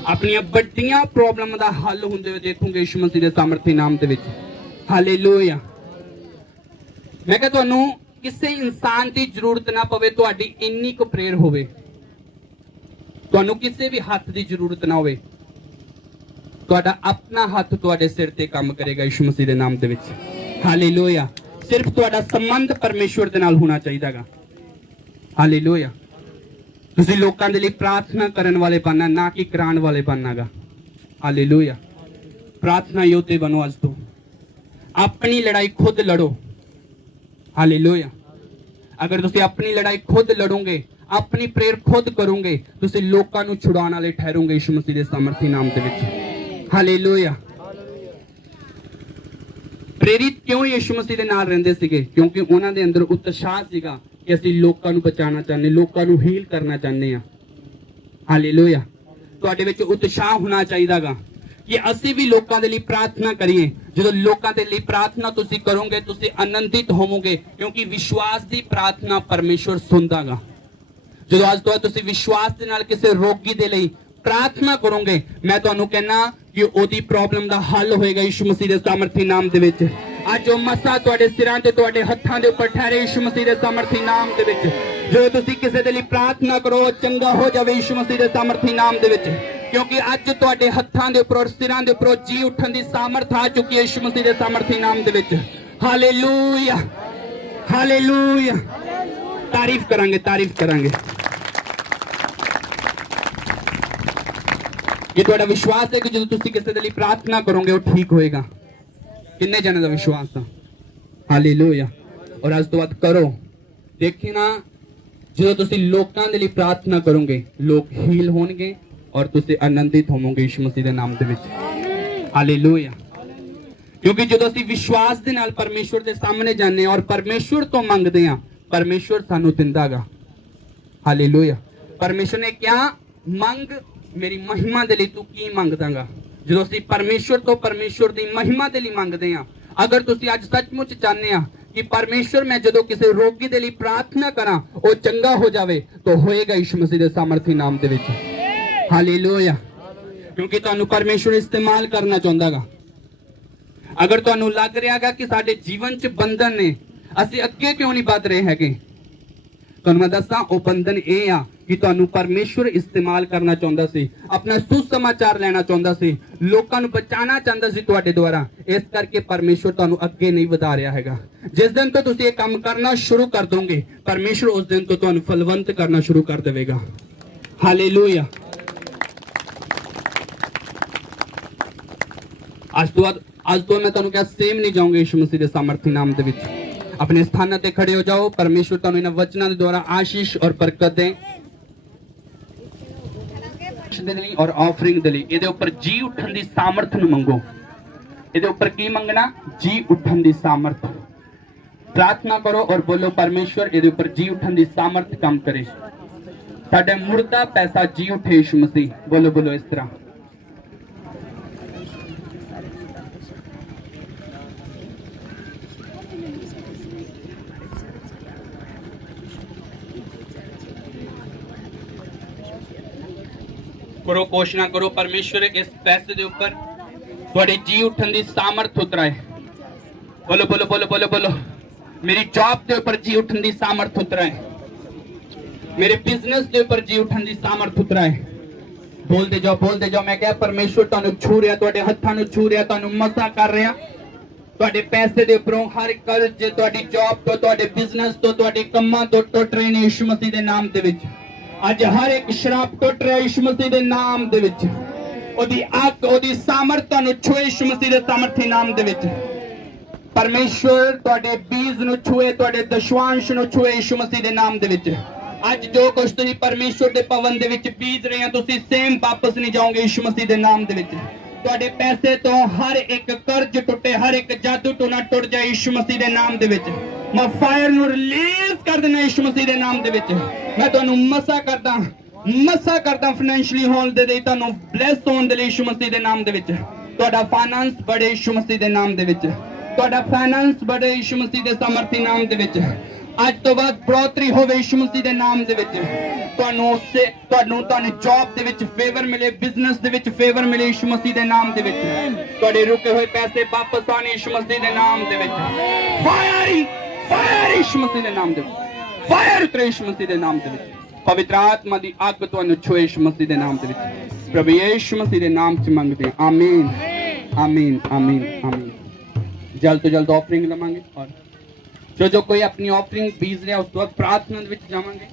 ਆਪਣੀਆਂ ਵੱਡੀਆਂ ਪ੍ਰੋਬਲਮ ਦਾ ਹੱਲ ਹੁੰਦੇ ਹੋਏ ਦੇਖੋਗੇ ਯਿਸੂ ਮਸੀਹ ਦੇ ਸਾਮਰਥੀ ਨਾਮ ਦੇ ਵਿੱਚ। ਹਾਲੇਲੂਇਆ। ਮੈਂ ਕਿਹਾ ਤੁਹਾਨੂੰ ਕਿਸੇ ਇਨਸਾਨ ਦੀ ਜ਼ਰੂਰਤ ਨਾ ਪਵੇ, ਤੁਹਾਡੀ ਇੰਨੀ ਕੁ ਪ੍ਰੇਅਰ ਹੋਵੇ। ਤੁਹਾਨੂੰ ਕਿਸੇ ਵੀ ਹੱਥ ਦੀ ਜ਼ਰੂਰਤ ਨਾ ਹੋਵੇ, ਤੁਹਾਡਾ ਆਪਣਾ ਹੱਥ ਤੁਹਾਡੇ ਸਿਰ ਤੇ ਕੰਮ ਕਰੇਗਾ ਯਿਸੂ ਮਸੀਹ ਦੇ ਨਾਮ ਦੇ ਵਿੱਚ। ਹਾਲੇਲੂਇਆ। ਸਿਰਫ ਤੁਹਾਡਾ ਸੰਬੰਧ ਪਰਮੇਸ਼ਵਰ ਦੇ ਨਾਲ ਹੋਣਾ ਚਾਹੀਦਾਗਾ। ਹਾਲੇਲੂਇਆ। ਤੁਸੀਂ ਲੋਕਾਂ ਦੇ ਲਈ ਪ੍ਰਾਰਥਨਾ ਕਰਨ ਵਾਲੇ ਬਣਨਾ, ਨਾ ਕਿ ਕਰਾਉਣ ਵਾਲੇ ਬਣਨਾਗਾ। ਹਾਲੇਲੂਇਆ। ਪ੍ਰਾਰਥਨਾ ਯੋਧੇ ਬਣੋ। ਅੱਜ ਤੋਂ ਆਪਣੀ ਲੜਾਈ ਖੁਦ ਲੜੋ। ਹਾਲੇਲੂਇਆ। ਅਗਰ ਤੁਸੀਂ ਆਪਣੀ ਲੜਾਈ ਖੁਦ ਲੜੋਗੇ, ਆਪਣੀ ਪ੍ਰੇਅਰ ਖੁਦ ਕਰੋਗੇ, ਤੁਸੀਂ ਲੋਕਾਂ ਨੂੰ ਛੁਡਾਉਣ ਵਾਲੇ ਠਹਿਰੋਗੇ ਯਿਸੂ ਮਸੀਹ ਦੇ ਸਾਮਰਥੀ ਨਾਮ ਦੇ ਵਿੱਚ। ਹਾਲੇਲੂਇਆ। ਪ੍ਰੇਰਿਤ ਕਿਉਂ ਯਿਸੂ ਮਸੀਹ ਦੇ ਨਾਲ ਰਹਿੰਦੇ ਸੀਗੇ? ਕਿਉਂਕਿ ਉਹਨਾਂ ਦੇ ਅੰਦਰ ਉਤਸ਼ਾਹ ਸੀਗਾ ਕਿ ਅਸੀਂ ਲੋਕਾਂ ਨੂੰ ਬਚਾਉਣਾ ਚਾਹੁੰਦੇ, ਲੋਕਾਂ ਨੂੰ ਹੀਲ ਕਰਨਾ ਚਾਹੁੰਦੇ ਆ। ਹਾਲੇਲੂਇਆ। ਤੁਹਾਡੇ ਵਿੱਚ ਉਤਸ਼ਾਹ ਹੋਣਾ ਚਾਹੀਦਾਗਾ ਕਿ ਅਸੀਂ ਵੀ ਲੋਕਾਂ ਦੇ ਲਈ ਪ੍ਰਾਰਥਨਾ ਕਰੀਏ। ਜਦੋਂ ਲੋਕਾਂ ਦੇ ਲਈ ਪ੍ਰਾਰਥਨਾ ਤੁਸੀਂ ਕਰੋਗੇ, ਤੁਸੀਂ ਆਨੰਦਿਤ ਹੋਵੋਗੇ, ਕਿਉਂਕਿ ਵਿਸ਼ਵਾਸ ਦੀ ਪ੍ਰਾਰਥਨਾ ਪਰਮੇਸ਼ਵਰ ਸੁਣਦਾਗਾ। ਜਦੋਂ ਅੱਜ ਤੋਂ ਤੁਸੀਂ ਵਿਸ਼ਵਾਸ ਦੇ ਨਾਲ ਕਿਸੇ ਰੋਗੀ ਦੇ ਲਈ ਪ੍ਰਾਰਥਨਾ ਕਰੋਗੇ, ਮੈਂ ਤੁਹਾਨੂੰ ਕਹਿਣਾ ਕਿ ਉਹਦੀ ਪ੍ਰੋਬਲਮ ਦਾ ਹੱਲ ਹੋਏਗਾ ਯਿਸੂ ਮਸੀਹ ਦੇ ਸਾਮਰਥੀ ਨਾਮ ਦੇ ਵਿੱਚ। ਅੱਜ ਉਹ ਮਸਾ ਤੁਹਾਡੇ ਸਿਰਾਂ ਤੇ ਤੁਹਾਡੇ ਹੱਥਾਂ ਦੇ ਉੱਪਰ ਠਹਿਰੇ ਯਿਸੂ ਮਸੀਹ ਦੇ ਸਾਮਰਥੀ ਨਾਮ ਦੇ ਵਿੱਚ। ਜਦੋਂ ਤੁਸੀਂ ਕਿਸੇ ਦੇ ਲਈ ਪ੍ਰਾਰਥਨਾ ਕਰੋ, ਚੰਗਾ ਹੋ ਜਾਵੇ ਯਿਸੂ ਮਸੀਹ ਦੇ ਸਾਮਰਥੀ ਨਾਮ ਦੇ ਵਿੱਚ। ਕਿਉਂਕਿ ਅੱਜ ਤੁਹਾਡੇ ਹੱਥਾਂ ਦੇ ਉੱਪਰ, ਸਿਰਾਂ ਦੇ ਉੱਪਰ ਜੀ ਉੱਠਣ ਦੀ ਸਾਮਰਥ ਆ ਚੁੱਕੀ ਹੈ ਯਿਸੂ ਮਸੀਹ ਦੇ ਸਾਮਰਥੀ ਨਾਮ ਦੇ ਵਿੱਚ। ਹਾਲੇਲੂਇਆ। ਹਾਲੇਲੂਇਆ। ਤਾਰੀਫ ਕਰਾਂਗੇ, ਤਾਰੀਫ ਕਰਾਂਗੇ। ਇਹ ਤੁਹਾਡਾ ਵਿਸ਼ਵਾਸ ਹੈ ਕਿ ਜਦੋਂ ਤੁਸੀਂ ਕਿਸੇ ਦੇ ਲਈ ਪ੍ਰਾਰਥਨਾ ਕਰੋਗੇ ਉਹ ਠੀਕ ਹੋਏਗਾ? ਕਿੰਨੇ ਜਣੇ ਦਾ ਵਿਸ਼ਵਾਸ ਆ? ਹਾਲੇਲੂਇਆ। ਔਰ ਅੱਜ ਤੋਂ ਬਾਅਦ ਕਰੋ। ਦੇਖੇ ਨਾ, ਜਦੋਂ ਤੁਸੀਂ ਲੋਕਾਂ ਦੇ ਲਈ ਪ੍ਰਾਰਥਨਾ ਕਰੋਗੇ, ਲੋਕ ਹੀਲ ਹੋਣਗੇ ਔਰ ਤੁਸੀਂ ਆਨੰਦਿਤ ਹੋਵੋਗੇ ਯਿਸੂ ਮਸੀਹ ਦੇ ਨਾਮ ਦੇ ਵਿੱਚ। ਹਾਲੇਲੂਇਆ। ਕਿਉਂਕਿ ਜਦੋਂ ਅਸੀਂ ਵਿਸ਼ਵਾਸ ਦੇ ਨਾਲ ਪਰਮੇਸ਼ਵਰ ਦੇ ਸਾਹਮਣੇ ਜਾਂਦੇ ਹਾਂ ਔਰ ਪਰਮੇਸ਼ਵਰ ਤੋਂ ਮੰਗਦੇ ਹਾਂ, ਪਰਮੇਸ਼ਵਰ ਸਾਨੂੰ ਦਿੰਦਾਗਾ। ਹਾਲੇਲੂਇਆ। ਪਰਮੇਸ਼ਵਰ ਨੇ ਕਿਹਾ, ਮੰਗ ਮੇਰੀ ਮਹਿਮਾ ਦੇ ਲਈ ਤੂੰ ਕੀ ਮੰਗਦਾਗਾ। ਜਦੋਂ ਅਸੀਂ ਪਰਮੇਸ਼ਵਰ ਤੋਂ ਪਰਮੇਸ਼ਵਰ ਦੀ ਮਹਿਮਾ ਦੇ ਲਈ ਮੰਗਦੇ ਹਾਂ, ਅਗਰ ਤੁਸੀਂ ਅੱਜ ਸੱਚਮੁੱਚ ਚਾਹੁੰਦੇ ਆ ਕਿ ਪਰਮੇਸ਼ਵਰ ਮੈਂ ਜਦੋਂ ਕਿਸੇ ਰੋਗੀ ਦੇ ਲਈ ਪ੍ਰਾਰਥਨਾ ਕਰਾਂ ਉਹ ਚੰਗਾ ਹੋ ਜਾਵੇ, ਤਾਂ ਹੋਏਗਾ ਯਿਸੂ ਮਸੀਹ ਦੇ ਸਾਮਰਥੀ ਨਾਮ ਦੇ ਵਿੱਚ। ਹਾਲੇਲੂਇਆ। ਕਿਉਂਕਿ ਤੁਹਾਨੂੰ ਪਰਮੇਸ਼ਵਰ ਇਸਤੇਮਾਲ ਕਰਨਾ ਚਾਹੁੰਦਾਗਾ। ਅਗਰ ਤੁਹਾਨੂੰ ਲੱਗ ਰਿਹਾਗਾ ਕਿ ਸਾਡੇ ਜੀਵਨ 'ਚ ਬੰਧਨ ਨੇ, ਅਸੀਂ ਅੱਗੇ ਕਿਉਂ ਨਹੀਂ ਵੱਧ ਰਹੇ ਹੈਗੇ, ਤੁਹਾਨੂੰ ਮੈਂ ਦੱਸਾਂ, ਉਹ ਬੰਧਨ ਇਹ ਆ ਕਿ ਤੁਹਾਨੂੰ ਪਰਮੇਸ਼ਵਰ ਇਸਤੇਮਾਲ ਕਰਨਾ ਚਾਹੁੰਦਾ ਸੀ, ਆਪਣਾ ਸੁਸਮਾਚਾਰ ਲੈਣਾ ਚਾਹੁੰਦਾ ਸੀ, ਲੋਕਾਂ ਨੂੰ ਬਚਾਉਣਾ ਚਾਹੁੰਦਾ ਸੀ ਤੁਹਾਡੇ ਦੁਆਰਾ। ਇਸ ਕਰਕੇ ਪਰਮੇਸ਼ਵਰ ਤੁਹਾਨੂੰ ਅੱਗੇ ਨਹੀਂ ਵਧਾ ਰਿਹਾ ਹੈਗਾ। ਜਿਸ ਦਿਨ ਤੋਂ ਤੁਸੀਂ ਇਹ ਕੰਮ ਕਰਨਾ ਸ਼ੁਰੂ ਕਰ ਦੋਗੇ, ਪਰਮੇਸ਼ਵਰ ਉਸ ਦਿਨ ਤੋਂ ਤੁਹਾਨੂੰ ਫਲਵੰਤ ਕਰਨਾ ਸ਼ੁਰੂ ਕਰ ਦੇਵੇਗਾ। ਹਾਲੇਲੂਇਆ। ਅੱਜ ਤੋਂ ਮੈਂ ਤੁਹਾਨੂੰ ਕਿਹਾ, ਸੇਮ ਨਹੀਂ ਜਾਊਂਗੇ ਯਿਸੂ ਮਸੀਹ ਦੇ ਸਾਮਰਥੀ ਨਾਮ ਦੇ ਵਿੱਚ। अपने स्थान ते खड़े हो जाओ। परमेश्वर तुहानू इन वचनां दे द्वारा आशीष और बरकत दे। ਦੇ ਲਈ ਔਰ ਆਫਰਿੰਗ ਦੇ ਲਈ ਇਹਦੇ ਉੱਪਰ ਜੀ ਉੱਠਣ ਦੀ ਸਾਮਰਥ ਨੂੰ ਮੰਗੋ। ਇਹਦੇ ਉੱਪਰ ਕੀ ਮੰਗਣਾ? ਜੀ ਉੱਠਣ ਦੀ ਸਾਮਰਥ। प्रार्थना करो और बोलो परमेश्वर ਇਹਦੇ ਉੱਪਰ ਜੀ ਉੱਠਣ ਦੀ ਸਾਮਰਥ ਕੰਮ ਕਰੇ। ਸਾਡੇ ਮੁਰਦਾ ਪੈਸਾ ਜੀ ਉੱਠੇ ਯਿਸੂ ਮਸੀਹ। ਬੋਲੋ ਬੋਲੋ ਇਸ ਤਰ੍ਹਾਂ। करो घोषणा करो परमेश्वर इस पैसे के ऊपर थोड़ी जी उठन की सामर्थ उतराए। बोलो बोलो बोलो बोलो बोलो। मेरी जॉब के ऊपर जी उठन की सामर्थ उतराए। मेरे बिजनेस के ऊपर जी उठन की सामर्थ उतराए। बोलते जाओ बोलते जाओ। मैं क्या परमेश्वर तुहानू छू रहा, तुहाडे हत्थां नू छू रहा, तुहानू मसा कर रहा। तुहाडे पैसे दे उपरों हर कर्ज तुहाडी जॉब तो, तुहाडे बिजनेस तो, तुहाडे कम्मां तो टुट रहे ने यीशु मसीह दे नाम दे विच। ਅੱਜ ਹਰ ਇੱਕ ਸ਼ਰਾਪ ਟੁੱਟ ਰਿਹਾ ਯਿਸੂ ਮਸੀਹ ਦੇ ਨਾਮ ਦੇ ਵਿੱਚ। ਉਹਦੀ ਅੱਗ ਉਹਦੀ ਸਾਮਰਥ ਤੁਹਾਨੂੰ ਛੂਏ ਯਿਸੂ ਮਸੀਹ ਦੇ ਸਾਮਰਥੀ ਨਾਮ ਦੇ ਵਿੱਚ। ਪਰਮੇਸ਼ਵਰ ਤੁਹਾਡੇ ਬੀਜ ਨੂੰ ਛੂਏ, ਤੁਹਾਡੇ ਦਸ਼ਵਾਂਸ਼ ਨੂੰ ਛੂਏ ਯਿਸੂ ਮਸੀਹ ਦੇ ਨਾਮ ਦੇ ਵਿੱਚ। ਅੱਜ ਜੋ ਕੁਝ ਤੁਸੀਂ ਪਰਮੇਸ਼ਵਰ ਦੇ ਭਵਨ ਦੇ ਵਿੱਚ ਬੀਜ ਰਹੇ ਹੋ ਤੁਸੀਂ ਸੇਮ ਵਾਪਸ ਨਹੀਂ ਜਾਓਗੇ ਯਿਸੂ ਮਸੀਹ ਦੇ ਨਾਮ ਦੇ ਵਿੱਚ। ਤੁਹਾਡੇ ਪੈਸੇ ਤੋਂ ਹਰ ਇੱਕ ਕਰਜ਼ ਟੁੱਟੇ, ਹਰ ਇੱਕ ਜਾਦੂ ਟੂਣਾ ਟੁੱਟ ਜਾਏ ਯਿਸੂ ਮਸੀਹ ਦੇ ਨਾਮ ਦੇ ਵਿੱਚ। मैं फायर ਨੂੰ ਰਿਲੀਜ਼ ਕਰ ਦੇਣਾ ਯਿਸੂ ਮਸੀਹ ਦੇ ਨਾਮ ਦੇ ਵਿੱਚ। ਮੈਂ ਤੁਹਾਨੂੰ ਮਸਾ ਕਰਦਾ ਫਾਈਨੈਂਸ਼ੀਅਲੀ ਹੋਣ ਦੇ ਲਈ, ਤੁਹਾਨੂੰ ਬਲੈਸ ਹੋਣ ਦੇ ਲਈ ਯਿਸੂ ਮਸੀਹ ਦੇ ਨਾਮ ਦੇ ਵਿੱਚ। ਤੁਹਾਡਾ ਫਾਈਨਾਂਸ ਬੜੇ ਯਿਸੂ ਮਸੀਹ ਦੇ ਨਾਮ ਦੇ ਵਿੱਚ। ਤੁਹਾਡਾ ਫਾਈਨਾਂਸ ਬੜੇ ਯਿਸੂ ਮਸੀਹ ਦੇ ਸਮਰਥੀ ਨਾਮ ਦੇ ਵਿੱਚ। ਅੱਜ ਤੋਂ ਬਾਅਦ ਬੜੋਤਰੀ ਹੋਵੇ ਯਿਸੂ ਮਸੀਹ ਦੇ ਨਾਮ ਦੇ ਵਿੱਚ। ਤੁਹਾਨੂੰ ਜੌਬ ਦੇ ਵਿੱਚ ਫੇਵਰ ਮਿਲੇ, ਬਿਜ਼ਨਸ ਦੇ ਵਿੱਚ ਫੇਵਰ ਮਿਲੇ ਯਿਸੂ ਮਸੀਹ ਦੇ ਨਾਮ ਦੇ ਵਿੱਚ। ਤੁਹਾਡੇ ਰੁਕੇ ਹੋਏ ਪੈਸੇ ਵਾਪਸ ਆਣ ਯਿਸੂ ਮਸੀਹ ਦੇ ਨਾਮ ਦੇ ਵਿੱਚ। फायर यीशु मसीह के नाम दे, फायर उतरे यीशु मसीह के नाम दे। पवित्र आत्मा दी अग तुहानू छुए यीशु मसीह के नाम दे। प्रभु यीशु मसीह के नाम च मंगते हैं। आमीन आमीन आमीन आमीन। जल्द तो जल्द ऑफरिंग लवांगे और जो कोई अपनी ऑफरिंग बीज रहा उस तो बाद प्रार्थना विच जावांगे।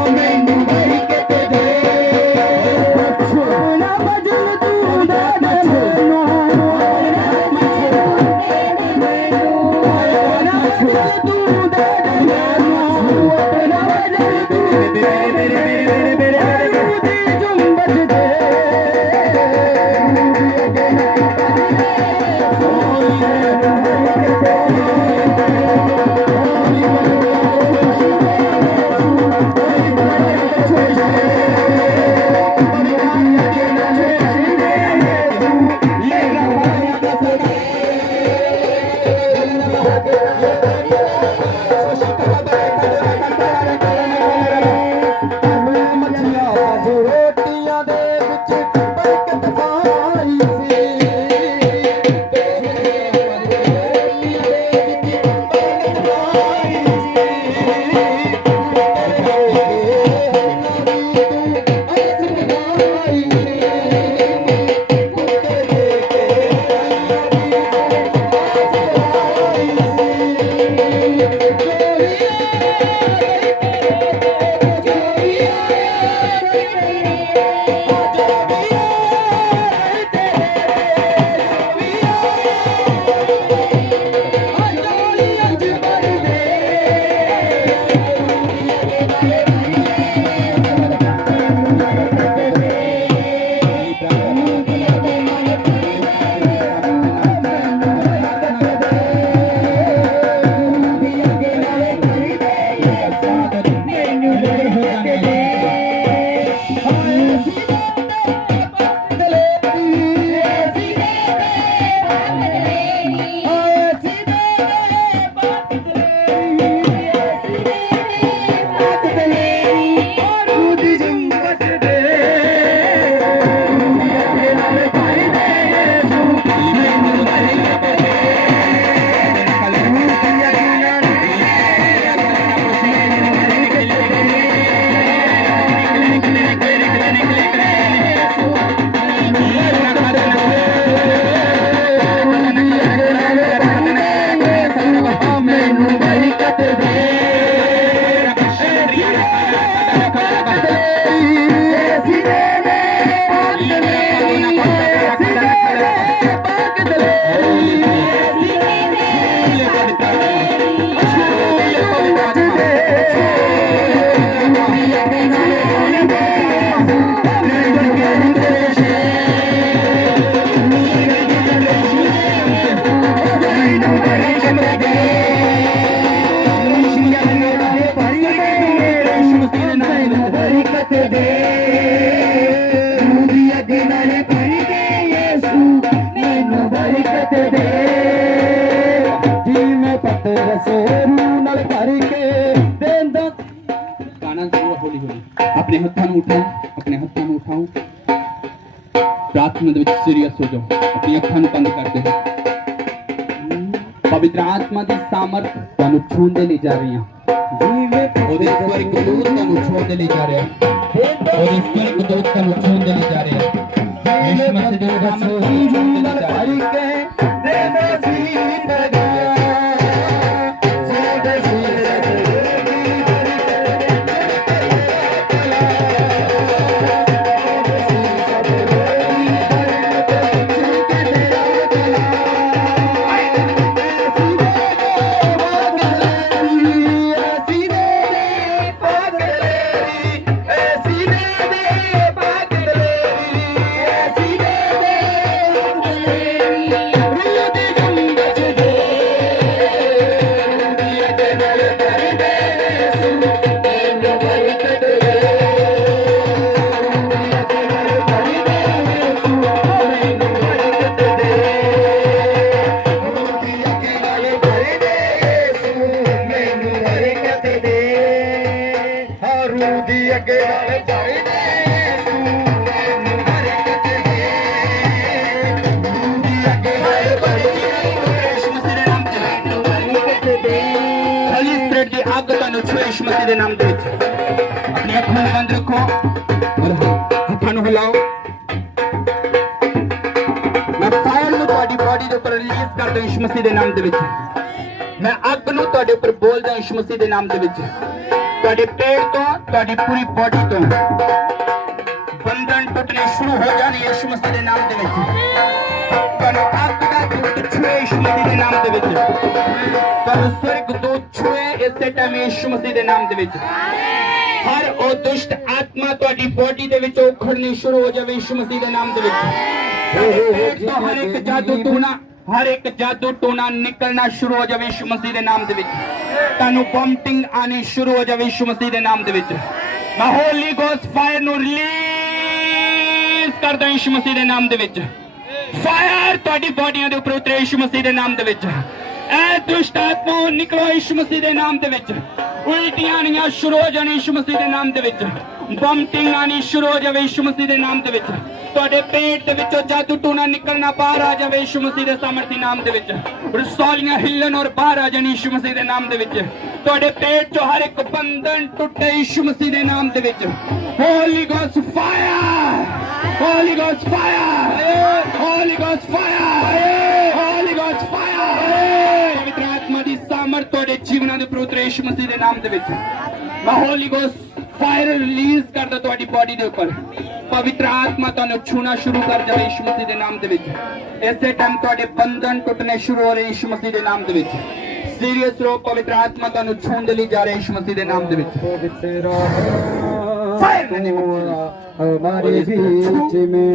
Amen. अपने हत्थों में उठाओ, अपने हत्थों में उठाओ, प्रार्थना ਦੇ ਵਿੱਚ सीरियस हो जाओ, अपनी ਅੱਖਾਂ ਨੂੰ ਬੰਦ कर दो। पवित्र आत्मा ਦੀ ਸਾਮਰਥ ਤੁਹਾਨੂੰ ਛੂਹਣ ਲਈ ਜਾ ਰਹੀ ਹੈ। ਉਹਦੇ ਸਵਰਗ ਦੂਤ ਤੁਹਾਨੂੰ ਛੂਹਣ ਲਈ ਜਾ ਰਿਹਾ ਹੈ। ਉਹਦੇ ਸਵਰਗ ਦੂਤ ਤੁਹਾਨੂੰ ਛੂਹਣ ਲਈ ਜਾ ਰਿਹਾ ਹੈ। ਯਿਸੂ ਮਸੀਹ ਦੇ ਨਾਮ ਨਾਲ ਛੂਹਣ ਲਈ ਜਾ ਰਿਹਾ ਹੈ। यीशु मसीह के नाम दे अपनी अखों बंद रखो और हाथों ਨੂੰ ਹਿਲਾਓ। मैं फायर ਨੂੰ ਤੁਹਾਡੀ ਬੋਡੀ ਦੇ ਉੱਪਰ ਰਿਲੀਜ਼ ਕਰਦਾ ਯीशु मसीह ਦੇ ਨਾਮ ਦੇ ਵਿੱਚ। मैं ਅੱਗ ਨੂੰ ਤੁਹਾਡੇ ਉੱਪਰ ਬੋਲਦਾ ਯीशु मसीह ਦੇ ਨਾਮ ਦੇ ਵਿੱਚ। ਤੁਹਾਡੇ ਪੇਟ ਤੋਂ ਤੁਹਾਡੀ ਪੂਰੀ ਬੋਡੀ ਤੋਂ ਬੰਧਨ ਟੁੱਟਣੇ ਸ਼ੁਰੂ ਹੋ ਜਾਣ ਯीशु मसीह ਦੇ ਨਾਮ ਦੇ ਵਿੱਚ। ਤੁਹਾਨੂੰ ਅੱਗ ਦਾ ਦੂਤ ਛੂਏ ਯीशु मसीह ਦੇ ਨਾਮ ਦੇ ਵਿੱਚ। ਤੁਹਾਨੂੰ ਸਵਰਗ ਦੂਤ ਛੂਏ ਇਸੇ ਟਾਈਮ ਯीशु मसीह ਦੇ ਨਾਮ ਦੇ ਵਿੱਚ। हर ਉਹ ਦੁਸ਼ਟ ਆਤਮਾ ਤੁਹਾਡੀ ਬੋਡੀ ਦੇ ਵਿੱਚੋਂ ਉਖੜਨੀ ਸ਼ੁਰੂ ਹੋ ਜਾਵੇ ਯीशु मसीह ਦੇ ਨਾਮ ਦੇ ਵਿੱਚ। ਹਰ ਇੱਕ ਜਾਦੂ ਟੂਣਾ हर एक जादू टोना निकलना शुरू हो जाए यीशु मसीह के नाम दे विच। तानू वॉमिटिंग आनी शुरू हो जाए यीशु मसीह के नाम दे विच। मैं होली गोस्ट फायर नु रिलीज करदा यीशु मसीह के नाम दे विच। फायर ਤੁਹਾਡੀ ਬੋਡੀਆਂ ਦੇ ਉੱਪਰ ਉਤਰੇ ਯीशु मसीह ਦੇ ਨਾਮ ਦੇ ਵਿੱਚ। ਐ ਦੁਸ਼ਟ ਆਤਮਾ ਨਿਕਲੋ ਯीशु मसीह ਦੇ ਨਾਮ ਦੇ ਵਿੱਚ। ਉਲਟੀਆਂ ਆਣੀਆਂ ਸ਼ੁਰੂ ਹੋ ਜਾਣ ਯीशु मसीह ਦੇ ਨਾਮ ਦੇ ਵਿੱਚ। ਵੋਮਟਿੰਗ ਆਣੀ ਸ਼ੁਰੂ ਹੋ ਜਾਵੇ ਯीशु मसीह ਦੇ ਨਾਮ ਦੇ ਵਿੱਚ। ਤੁਹਾਡੇ ਪੇਟ ਦੇ ਵਿੱਚੋਂ ਜਾਦੂ ਟੂਣਾ ਨਿਕਲਣਾ ਬਾਹਰ ਆ ਜਾਵੇ ਯीशु मसीह ਦੇ ਸਾਮਰਥੀ ਨਾਮ ਦੇ ਵਿੱਚ। ਰਸੌਲੀਆਂ ਹਿੱਲਣ ਔਰ ਬਾਹਰ ਆ ਜਾਣ ਯीशु मसीह ਦੇ ਨਾਮ ਦੇ ਵਿੱਚ। ਤੁਹਾਡੇ ਪੇਟ ਚੋਂ ਹਰ ਇੱਕ ਬੰਧਨ ਟੁੱਟੇ ਯीशु मसीह ਦੇ ਨਾਮ ਦੇ ਵਿੱਚ। ਹੋਲੀ ਗੋਸਟ ਫਾਇਰ, ਹੋਲੀ ਗੋਸਟ ਫਾਇਰ, ਹੋਲੀ ਗੋਸਟ ਫਾਇਰ, ਹੋਲੀ ਗੋਸਟ ਫਾਇਰ। ਪਵਿੱਤਰ ਆਤਮਾ ਦੀ ਸਾਮਰਥ ਤੁਹਾਡੇ ਜੀਵਨਾਂ ਦੇ ਉੱਪਰ ਉਤਰੇ ਯीशु मसीह ਦੇ ਨਾਮ ਦੇ ਵਿੱਚ। ਮੈਂ ਹੋਲੀ ਗੋਸਟ फायर रिलीज करदा ਤੁਹਾਡੀ ਬੋਡੀ ਦੇ ਉੱਪਰ। ਪਵਿੱਤਰ ਆਤਮਾ ਤੁਹਾਨੂੰ ਛੂਣਾ ਸ਼ੁਰੂ ਕਰ ਜਾਵੇ ਯीशु मसीह ਦੇ ਨਾਮ ਦੇ ਵਿੱਚ। ਇਸੇ ਟਾਈਮ ਤੁਹਾਡੇ ਬੰਧਨ ਟੁੱਟਣੇ ਸ਼ੁਰੂ ਹੋ ਰਹੇ ਯीशु मसीह ਦੇ ਨਾਮ ਦੇ ਵਿੱਚ। ਸੀਰੀਅਸ ਰਹੋ, ਪਵਿੱਤਰ ਆਤਮਾ ਤੁਹਾਨੂੰ ਛੂਣ ਦੇ ਲਈ ਜਾ ਰਿਹਾ ਯीशु मसीह ਦੇ ਨਾਮ ਦੇ ਵਿੱਚ। फायर हमारे बीच में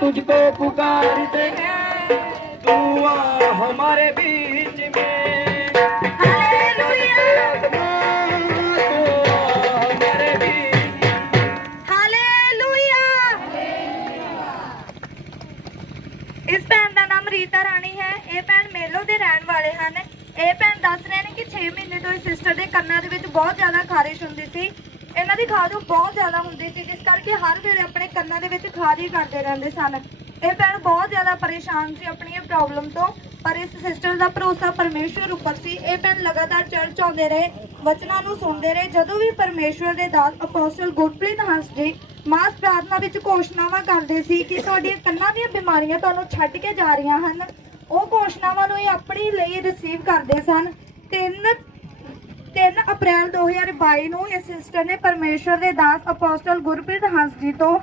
तुझको पुकारते हैं, तू आ हमारे बीच में। हालेलुया, तू आ हमारे बीच में। हालेलुया। इस भैन का नाम रीता राणी है। ये भैन मेलो दे रहन वाले हैं। ये भैन दस रहे हैं कि 6 महीने तो इस सिस्टर के कन्ना दे विच बहुत ज़्यादा खारिश हुंदी सी। ਇਹਨਾਂ ਦੀ ਖਾਜ बहुत ज़्यादा ਹੁੰਦੀ ਸੀ, जिस करके हर ਵੇਲੇ ਆਪਣੇ ਕੰਨਾਂ ਦੇ ਵਿੱਚ ਖਾਜ ਹੀ ਕਰਦੇ ਰਹਿੰਦੇ ਸਨ। ਇਹ ਭੈਣ बहुत ज़्यादा परेशान ਸੀ ਆਪਣੀ ਇਹ ਪ੍ਰੋਬਲਮ ਤੋਂ, ਪਰ ਇਸ ਸਿਸਟਰ ਦਾ ਭਰੋਸਾ ਪਰਮੇਸ਼ਵਰ ਉੱਪਰ ਸੀ। ਇਹ ਭੈਣ ਲਗਾਤਾਰ ਚਰਚ ਆਉਂਦੇ ਰਹੇ ਵਚਨਾਂ ਨੂੰ ਸੁਣਦੇ ਰਹੇ। ਜਦੋਂ ਵੀ ਪਰਮੇਸ਼ਵਰ ਦੇ ਦਾਸ ਅਪੋਸਟਲ ਗੁਰਪ੍ਰੀਤ ਹੰਸ ਜੀ ਮਾਸ ਪ੍ਰਾਰਥਨਾ ਵਿੱਚ ਘੋਸ਼ਣਾਵਾਂ ਕਰਦੇ ਸੀ ਕਿ ਤੁਹਾਡੀਆਂ ਕੰਨਾਂ ਦੀਆਂ ਬਿਮਾਰੀਆਂ ਤੁਹਾਨੂੰ ਛੱਡ ਕੇ ਜਾ ਰਹੀਆਂ ਹਨ, ਉਹ ਘੋਸ਼ਣਾਵਾਂ ਨੂੰ ਇਹ ਆਪਣੀ ਲਈ ਰਿਸੀਵ ਕਰਦੇ ਸਨ। 3 ਅਪ੍ਰੈਲ 2022 ਨੂੰ ਇਸ ਸਿਸਟਰ ਨੇ ਪਰਮੇਸ਼ਵਰ ਦੇ ਦਾਸ ਅਪੋਸਟਲ ਗੁਰਪ੍ਰੀਤ ਹੰਸ ਜੀ ਤੋਂ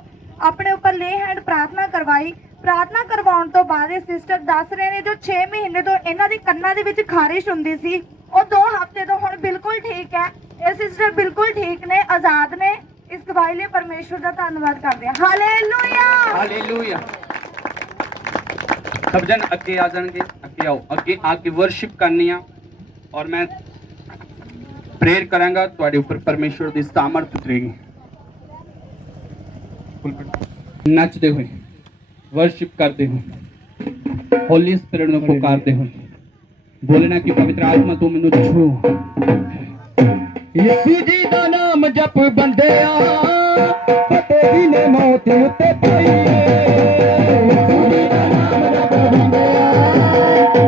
ਆਪਣੇ ਉੱਪਰ ਲੇ ਹੈਂਡ ਪ੍ਰਾਰਥਨਾ ਕਰਵਾਈ। ਪ੍ਰਾਰਥਨਾ ਕਰਵਾਉਣ ਤੋਂ ਬਾਅਦ ਇਹ ਸਿਸਟਰ ਦੱਸ ਰਹੇ ਨੇ ਜੋ 6 ਮਹੀਨੇ ਤੋਂ ਇਹਨਾਂ ਦੀ ਕੰਨਾਂ ਦੇ ਵਿੱਚ ਖਾਰਿਸ਼ ਹੁੰਦੀ ਸੀ, ਉਹ 2 ਹਫ਼ਤੇ ਤੋਂ ਹੁਣ ਬਿਲਕੁਲ ਠੀਕ ਹੈ। ਇਹ ਸਿਸਟਰ ਬਿਲਕੁਲ ਠੀਕ ਨੇ, ਆਜ਼ਾਦ ਨੇ। ਇਸ ਗਵਾਹੀ ਲਈ ਪਰਮੇਸ਼ਵਰ ਦਾ ਧੰਨਵਾਦ ਕਰਦੇ ਹਾਂ। Hallelujah hallelujah. सब जन अगे आ जाएंगे, अगे आओ, अगे आके वर्शिप करनी है और मैं प्रेयर करांगा, ਤੁਹਾਡੇ ਉੱਪਰ ਪਰਮੇਸ਼ਵਰ ਦੀ ਸਾਮਰਥ ਉਤਰੇਗੀ। ਨੱਚਦੇ ਹੋਏ, वर्शिप करते हुए, होली स्पिरिट ਨੂੰ ਪੁਕਾਰਦੇ ਹੋਏ ਬੋਲਣਾ ਕਿ ਪਵਿੱਤਰ ਆਤਮਾ ਤੂੰ ਮੈਨੂੰ ਛੂ। ਯਿਸੂ ਜੀ ਦਾ ਨਾਮ ਜਪ ਬੰਦਿਆ, ਫਤਿਹ ਜੀ ਨੇ ਮੌਤ ਉੱਤੇ ਪਾਈ। ਯਿਸੂ ਜੀ ਦਾ ਨਾਮ ਜਪ ਬੰਦਿਆ,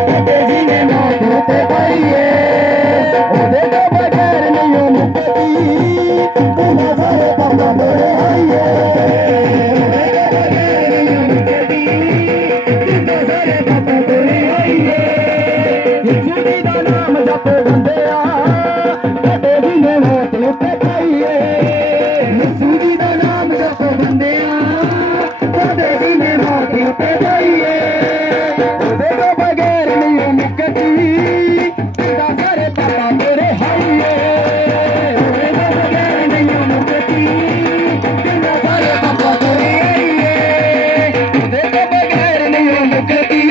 ਫਤਿਹ ਜੀ ਨੇ ਮੌਤ ਉੱਤੇ ਪਾਈ। ਉਹਦੇ ਤੋਂ ਬਗੈਰ ਨਹੀਂ ਉਹ ਮੁਕਤੀ, ਬਿਨਾਂ ਸਾਰੇ ਪਾਪਾਂ ਤੋਂ ਰਿਹਾਈ। ਯਿਸੂ ਜੀ ਦਾ ਨਾਮ ਜਪ ਬੰਦਿਆ, ਫਤਿਹ ਜੀ ਨੇ ਮੌਤ ਉੱਤੇ ਪਾਈ। ਯਿਸੂ ਜੀ ਦਾ ਨਾਮ ਜਪ ਬੰਦਿਆ, ਫਤਿਹ ਜੀ ਨੇ ਮੌਤ ਉੱਤੇ ਪਾਈ। ਉਹਦੇ ਤੋਂ ਬਗੈਰ ਨਹੀਂ ਉਹ ਮੁਕਤੀ, ਬਿਨਾਂ ਸਾਰੇ ਪਾਪਾਂ ਤੋਂ ਰਿਹਾਈ। ਉਹਦੇ ਤੋਂ ਬਗੈਰ ਨਹੀਂ ਉਹ ਮੁਕਤੀ, ਬਿਨਾਂ ਸਾਰੇ ਪਾਪਾਂ ਤੋਂ ਰਿਹਾਈ। ਉਹਦੇ ਤੋਂ ਬਗੈਰ ਨਹੀਂ ਉਹ ਮੁਕਤੀ,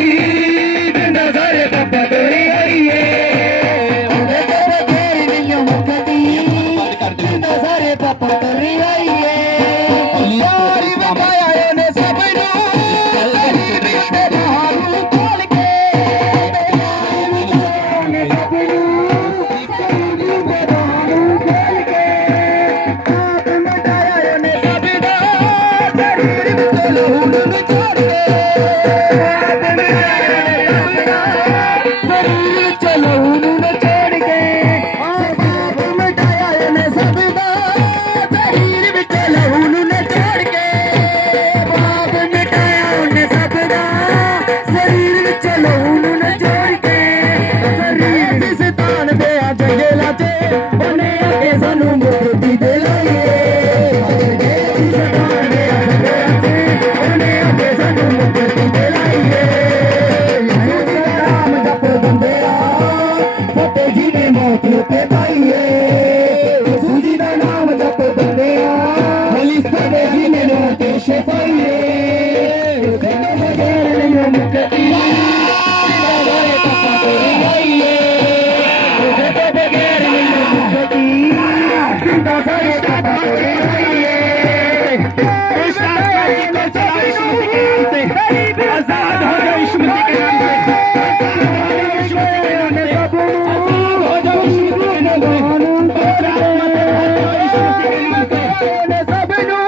ਬਿਨਾਂ ਸਾਰੇ ਪਾਪਾਂ ਤੋਂ ਰਿਹਾਈ। ਉਹਦੇ ਤੋਂ ਬਗੈਰ ਨਹੀਂ ਉਹ ਮੁਕਤੀ, ਬਿਨਾਂ ਸਾਰੇ ਪਾਪਾਂ ਤੋਂ ਰਿਹਾਈ। ਯਾਰੀ ਵਕਾਇਆ ਉਹਨੇ ਸਭ ਨੂੰ, ਤੇ ਬਾਹਰ ਨੂੰ ਖੋਲ ਕੇ। ਯਾਰੀ ਵਕਾਇਆ ਉਹਨੇ ਸਭ ਨੂੰ, ਤੇ ਬਾਹਰ ਨੂੰ ਖੋਲ ਕੇ। ਆਪ ਮਟਾਇਆ ਉਹਨੇ ਸਭ ਦਾ, ਸਰੀਰ ਵਿੱਚ ਲਹੂ ਨੂੰ ਨਿਚੋੜ ਕੇ। ਆਪ ਮਟਾਇਆ ਉਹਨੇ ਸਭ ਦਾ, ਸਰੀਰ ਵਿੱਚ ਲਹੂ ਨੂੰ ਨਿਚੋੜ ਕੇ। ਆਪ ਮਟਾਇਆ ਉਹਨੇ ਸਭ ਦਾ, ਸਰੀਰ ਵਿੱਚ ਲਹੂ ਨੂੰ ਨਿਚੋੜ ਕੇ। ਪਾਪ ਮਿਟਾਇਆ ਉਹਨੇ ਸਭ ਦਾ, ਸਰੀਰ ਵਿੱਚ ਲਹੂ ਨੂੰ ਨਿਚੋੜ ਕੇ। ਸਰੀਰ ਦੀ ਸ਼ੈਤਾਨ ਦੇ ਆ ਜੰਗਲਾਂ 'ਚ, ਉਹਨੇ ਅੱਗੇ ਸਾਨੂੰ ਮੁਕਤੀ ਦਿਲਾਈ। ਸਰੀਰ ਦੀ ਸ਼ੈਤਾਨ ਦੇ ਆ ਜੰਗਲਾਂ 'ਚ, ਉਹਨੇ ਅੱਗੇ ਸਾਨੂੰ ਮੁਕਤੀ ਦਿਲਾਈ। ਯਿਸੂ ਜੀ ਦਾ ਨਾਮ ਜਪ ਬੰਦਿਆ, ਫਤਿਹ ਜੀ ਨੇ ਮੌਤ ਉੱਤੇ ਪਾਈ। ਯਿਸੂ ਜੀ ਦਾ ਨਾਮ ਜਪ ਬੰਦਿਆ, ਹੋਲੀ ਸਪਿਰਿਟ ਜੀ ਨੇ ਮੌਤ ਉੱਤੇ ਪਾਈ। ਉਹਦੇ ਤੋਂ ਬਗੈਰ ਨਹੀਂ ਉਹ ਮੁਕਤੀ, ਬਿਨਾਂ ਸਾਰੇ ਪਾਪਾਂ ਤੋਂ ਰਿਹਾਈ। ਉਹਦੇ ਤੋਂ ਬਗੈਰ ਨਹੀਂ ਉਹ ਮੁਕਤੀ, ਬਿਨਾਂ ਸਾਰੇ ਪਾਪਾਂ ਤੋਂ ਰਿਹਾਈ। आजाद हो जाओ यीशु मसीह के नाम से, आजाद हो जाओ यीशु मसीह के नाम से। सब ਨੂੰ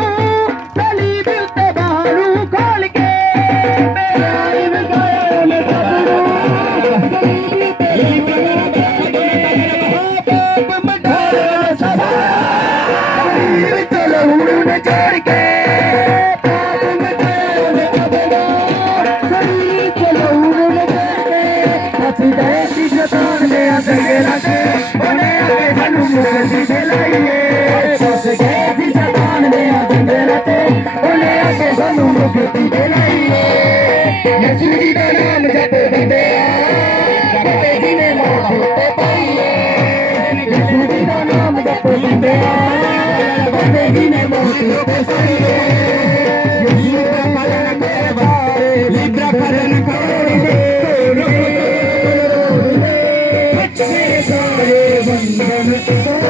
ਸਲੀਬ ਉੱਤੇ ਬਾਹਰ ਨੂੰ ਖੋਲ ਕੇ। ਪਿਆਰ ਵਕਾਇਆ ਉਹਨੇ ਸਭ ਨੂੰ, ਸਲੀਬ ਉੱਤੇ ਪਾਪ ਮਟਾਇਆ ਸਭ, ਸਰੀਰ ਵਿੱਚ ਲਹੂ ਨੂੰ ਨਿਚੋੜ ਕੇ। ਪਾਪ ਮਟਾਇਆ ਉਹਨੇ ਸਭ ਦਾ, ਸਰੀਰ ਵਿੱਚ ਲਹੂ ਨੂੰ ਨਿਚੋੜ ਕੇ। ਅਸੀਂ ਗਏ ਸੀ ਸ਼ੈਤਾਨ ਦੇ ਜੰਗਲਾਂ 'ਚ, ਉਹਨੇ ਅੱਗੇ ਸਾਨੂੰ ਮੁਕਤੀ ਦਿਲਾਈ। ਫਸ ਗਏ ਸੀ ਸ਼ੈਤਾਨ ਦੇ ਜੰਗਲਾਂ 'ਚ, ਉਹਨੇ ਅੱਗੇ ਸਾਨੂੰ ਮੁਕਤੀ ਦਿਲਾਈ। ਯਿਸੂ ਜੀ ਦਾ ਨਾਮ ਜਪ ਬੰਦਿਆ, ਫਤਿਹ ਜੀ ਨੇ ਮੌਤ ਉੱਤੇ ਪਾਈ। ਯਿਸੂ ਜੀ ਦਾ ਨਾਮ ਜਪ ਬੰਦਿਆ, ਫਤਿਹ ਜੀ ਨੇ ਮੌਤ ਉੱਤੇ ਪਾਈ। ਯਿਸੂ ਦਾ ਪਾਲਣ ਕਰ ਵਾਰੇ, ਲਿਬਰਾ ਕਰਨ ਕੋਰੇ। ਬੱਚੇ ਸਾਰੇ ਬੰਧਨ ਤੋੜ।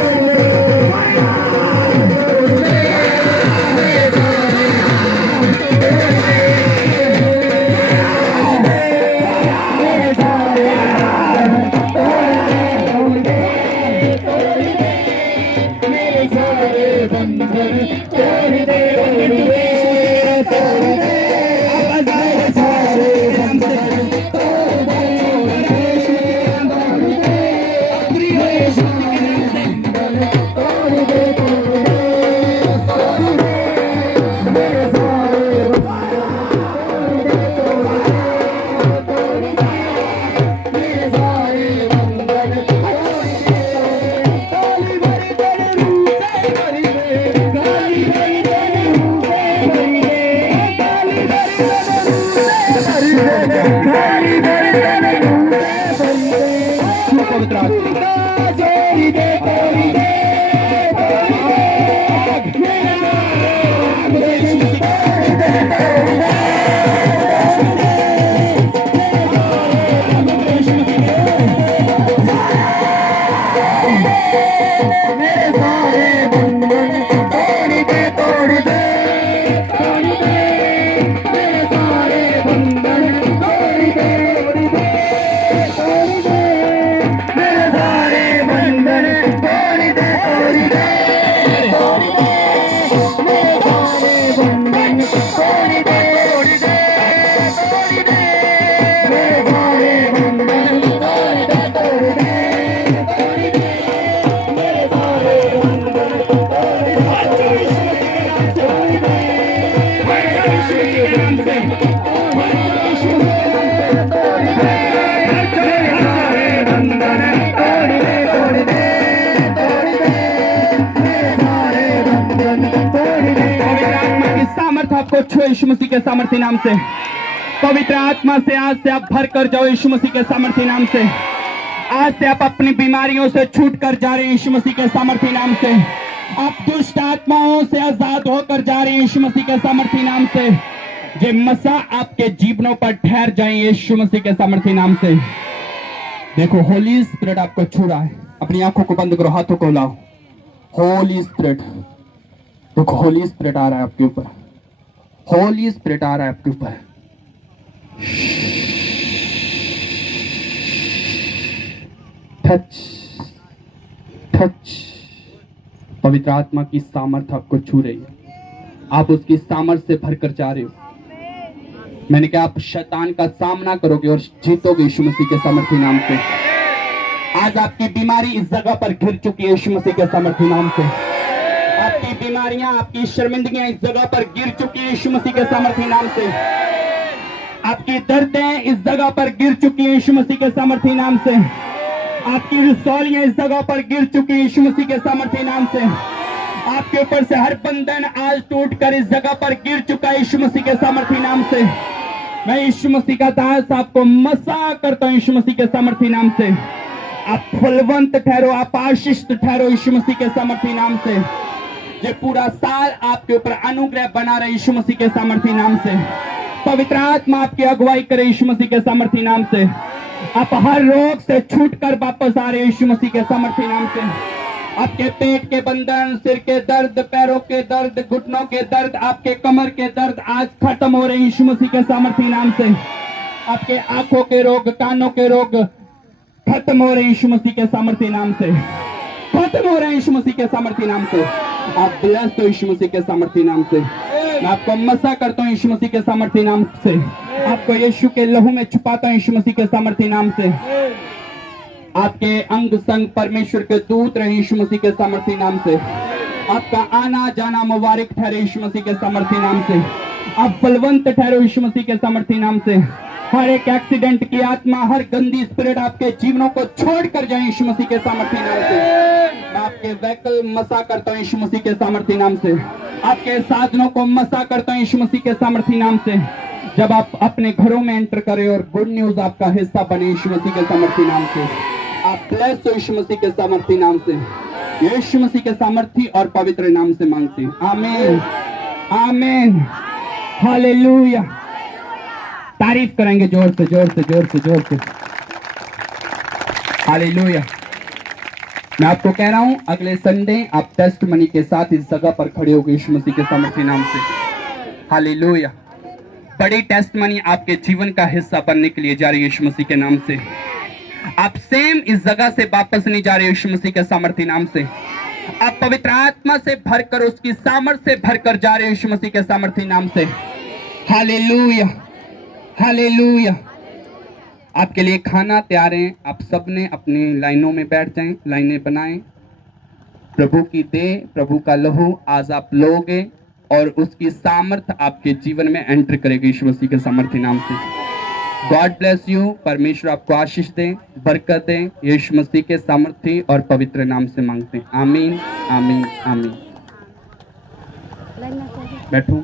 आपको छुए यीशु मसीह के सामर्थ्य नाम से। पवित्र आत्मा से आज से आप भर कर जाओ यीशु मसीह के सामर्थ्य नाम से। आज से आप अपनी बीमारियों से छूट कर जा रहे हैं यीशु मसीह के सामर्थ्य नाम से। आप दुष्ट आत्माओं से आजाद होकर जा रहे हैं यीशु मसीह के सामर्थ्य नाम से। ये मसा आपके जीवनों पर ठहर जाए यीशु मसीह के सामर्थ्य नाम से। देखो होली स्पिरिट आपको छू रहा है। अपनी आंखों को बंद करो, हाथों को हिलाओ। होली स्पिरिट, देखो होली स्पिरिट आ रहा है आपके ऊपर। होली स्पिरिट आ रहा है आपके ऊपर। Touch touch. पवित्र आत्मा की सामर्थ आपको छू रही है। आप उसकी सामर्थ से भरकर जा रहे हो। मैंने कहा आप शैतान का सामना करोगे और जीतोगे यीशु मसीह के सामर्थ्य नाम से। आज आपकी बीमारी इस जगह पर घिर चुकी है यीशु मसीह के सामर्थ्य नाम से। आपकी बीमारियां, आपकी शर्मिंदगियां इस जगह पर गिर चुकी है यीशु मसीह के सामर्थ्य नाम से। आपकी दर्दें इस जगह पर गिर चुकी है यीशु मसीह के सामर्थ्य नाम से। आपकी रसौलियां इस जगह पर गिर चुकी है यीशु मसीह के सामर्थ्य नाम से। आपके ऊपर से हर बंधन आज टूटकर इस जगह पर गिर चुका है यीशु मसीह के सामर्थ्य नाम से। मैं यीशु मसीह का दास आपको मसा करता हूं यीशु मसीह के सामर्थ्य नाम से। आप फलवंत ठहरो, आप आशीषित ठहरो यीशु मसीह के सामर्थ्य नाम से। ये पूरा साल आपके ऊपर अनुग्रह बना रहे यीशु मसीह के सामर्थ्य नाम से। पवित्र आत्मा आपकी अगुवाई करे यीशु मसीह के सामर्थ्य नाम से। आप हर रोग से छूटकर वापस आ रहे यीशु मसीह के सामर्थ्य नाम से। आपके पेट के बंधन, सिर के दर्द, पैरों के दर्द, घुटनों के दर्द, आपके कमर के दर्द आज खत्म हो रहे हैं यीशु मसीह के सामर्थ्य नाम से। आपके आंखों के रोग, कानों के रोग खत्म हो रहे हैं यीशु मसीह के सामर्थ्य नाम से। खत्म हो रहे हैं यीशु मसीह के सामर्थ्य नाम से। आप ब्लेस्ड हो यीशु मसीह के सामर्थ्य नाम से। मैं आपको मसा करता हूँ यीशु मसीह के सामर्थ्य नाम से। आपको यीशु के लहू में छुपाता हूँ यीशु मसीह के सामर्थ्य नाम से। आपके अंग संग परमेश्वर के दूत रहे यीशु मसीह के सामर्थ्य नाम से। आपका आना जाना मुबारक ठहरे यीशु मसीह के सामर्थ्य नाम से। आप बलवंत ठहरो यीशु मसीह के सामर्थ्य नाम से। हर एक एक्सीडेंट की आत्मा, हर गंदी स्पिरिट आपके जीवनों को छोड़ कर जाए यीशु मसीह के सामर्थ्य नाम से। मैं आपके व्हीकल मसा करता हूँ यीशु मसीह के सामर्थ्य नाम से। आपके साधनों को मसा करता हूँ यीशु मसीह के सामर्थ्य नाम से। जब आप अपने घरों में एंटर करें और गुड न्यूज आपका हिस्सा बने यीशु मसीह के सामर्थ्य नाम से। आप ब्लेस्ड हो यीशु मसीह के सामर्थ्य नाम से। यीशु मसीह के सामर्थ्य और पवित्र नाम से मांगते हैं, आमीन आमीन हालेलुया। तारीफ करेंगे जोर से जोर से जोर से जोर से। हालेलुया। मैं आपको कह रहा हूं अगले संडे आप टेस्ट मनी के साथ इस जगह पर खड़े होगे यीशु मसीह के सामर्थ्य नाम से। हालेलुया। बड़ी टेस्ट मनी आपके जीवन का हिस्सा बनने के लिए जा रही है यीशु मसीह के नाम से। आप सेम इस जगह से वापस नहीं जा रहे यीशु मसीह के सामर्थ्य नाम से। आप पवित्र आत्मा से भरकर, उसकी सामर्थ्य से भरकर जा रहे यीशु मसीह के सामर्थ्य नाम से। Hallelujah hallelujah. आपके लिए खाना तैयार है। आप सबने अपनी लाइनों में बैठ जाएं, लाइनें बनाएं। प्रभु की देह, प्रभु का लहू आज आप लोगे और उसकी सामर्थ आपके जीवन में एंटर करेगी यीशु मसीह के सामर्थ्य नाम से। God bless you. परमेश्वर आपको आशीष दे, बरकत दे, यीशु मसीह के सामर्थ्य और पवित्र नाम से मांगते हैं। आमीन, आमीन, आमीन। बैठो।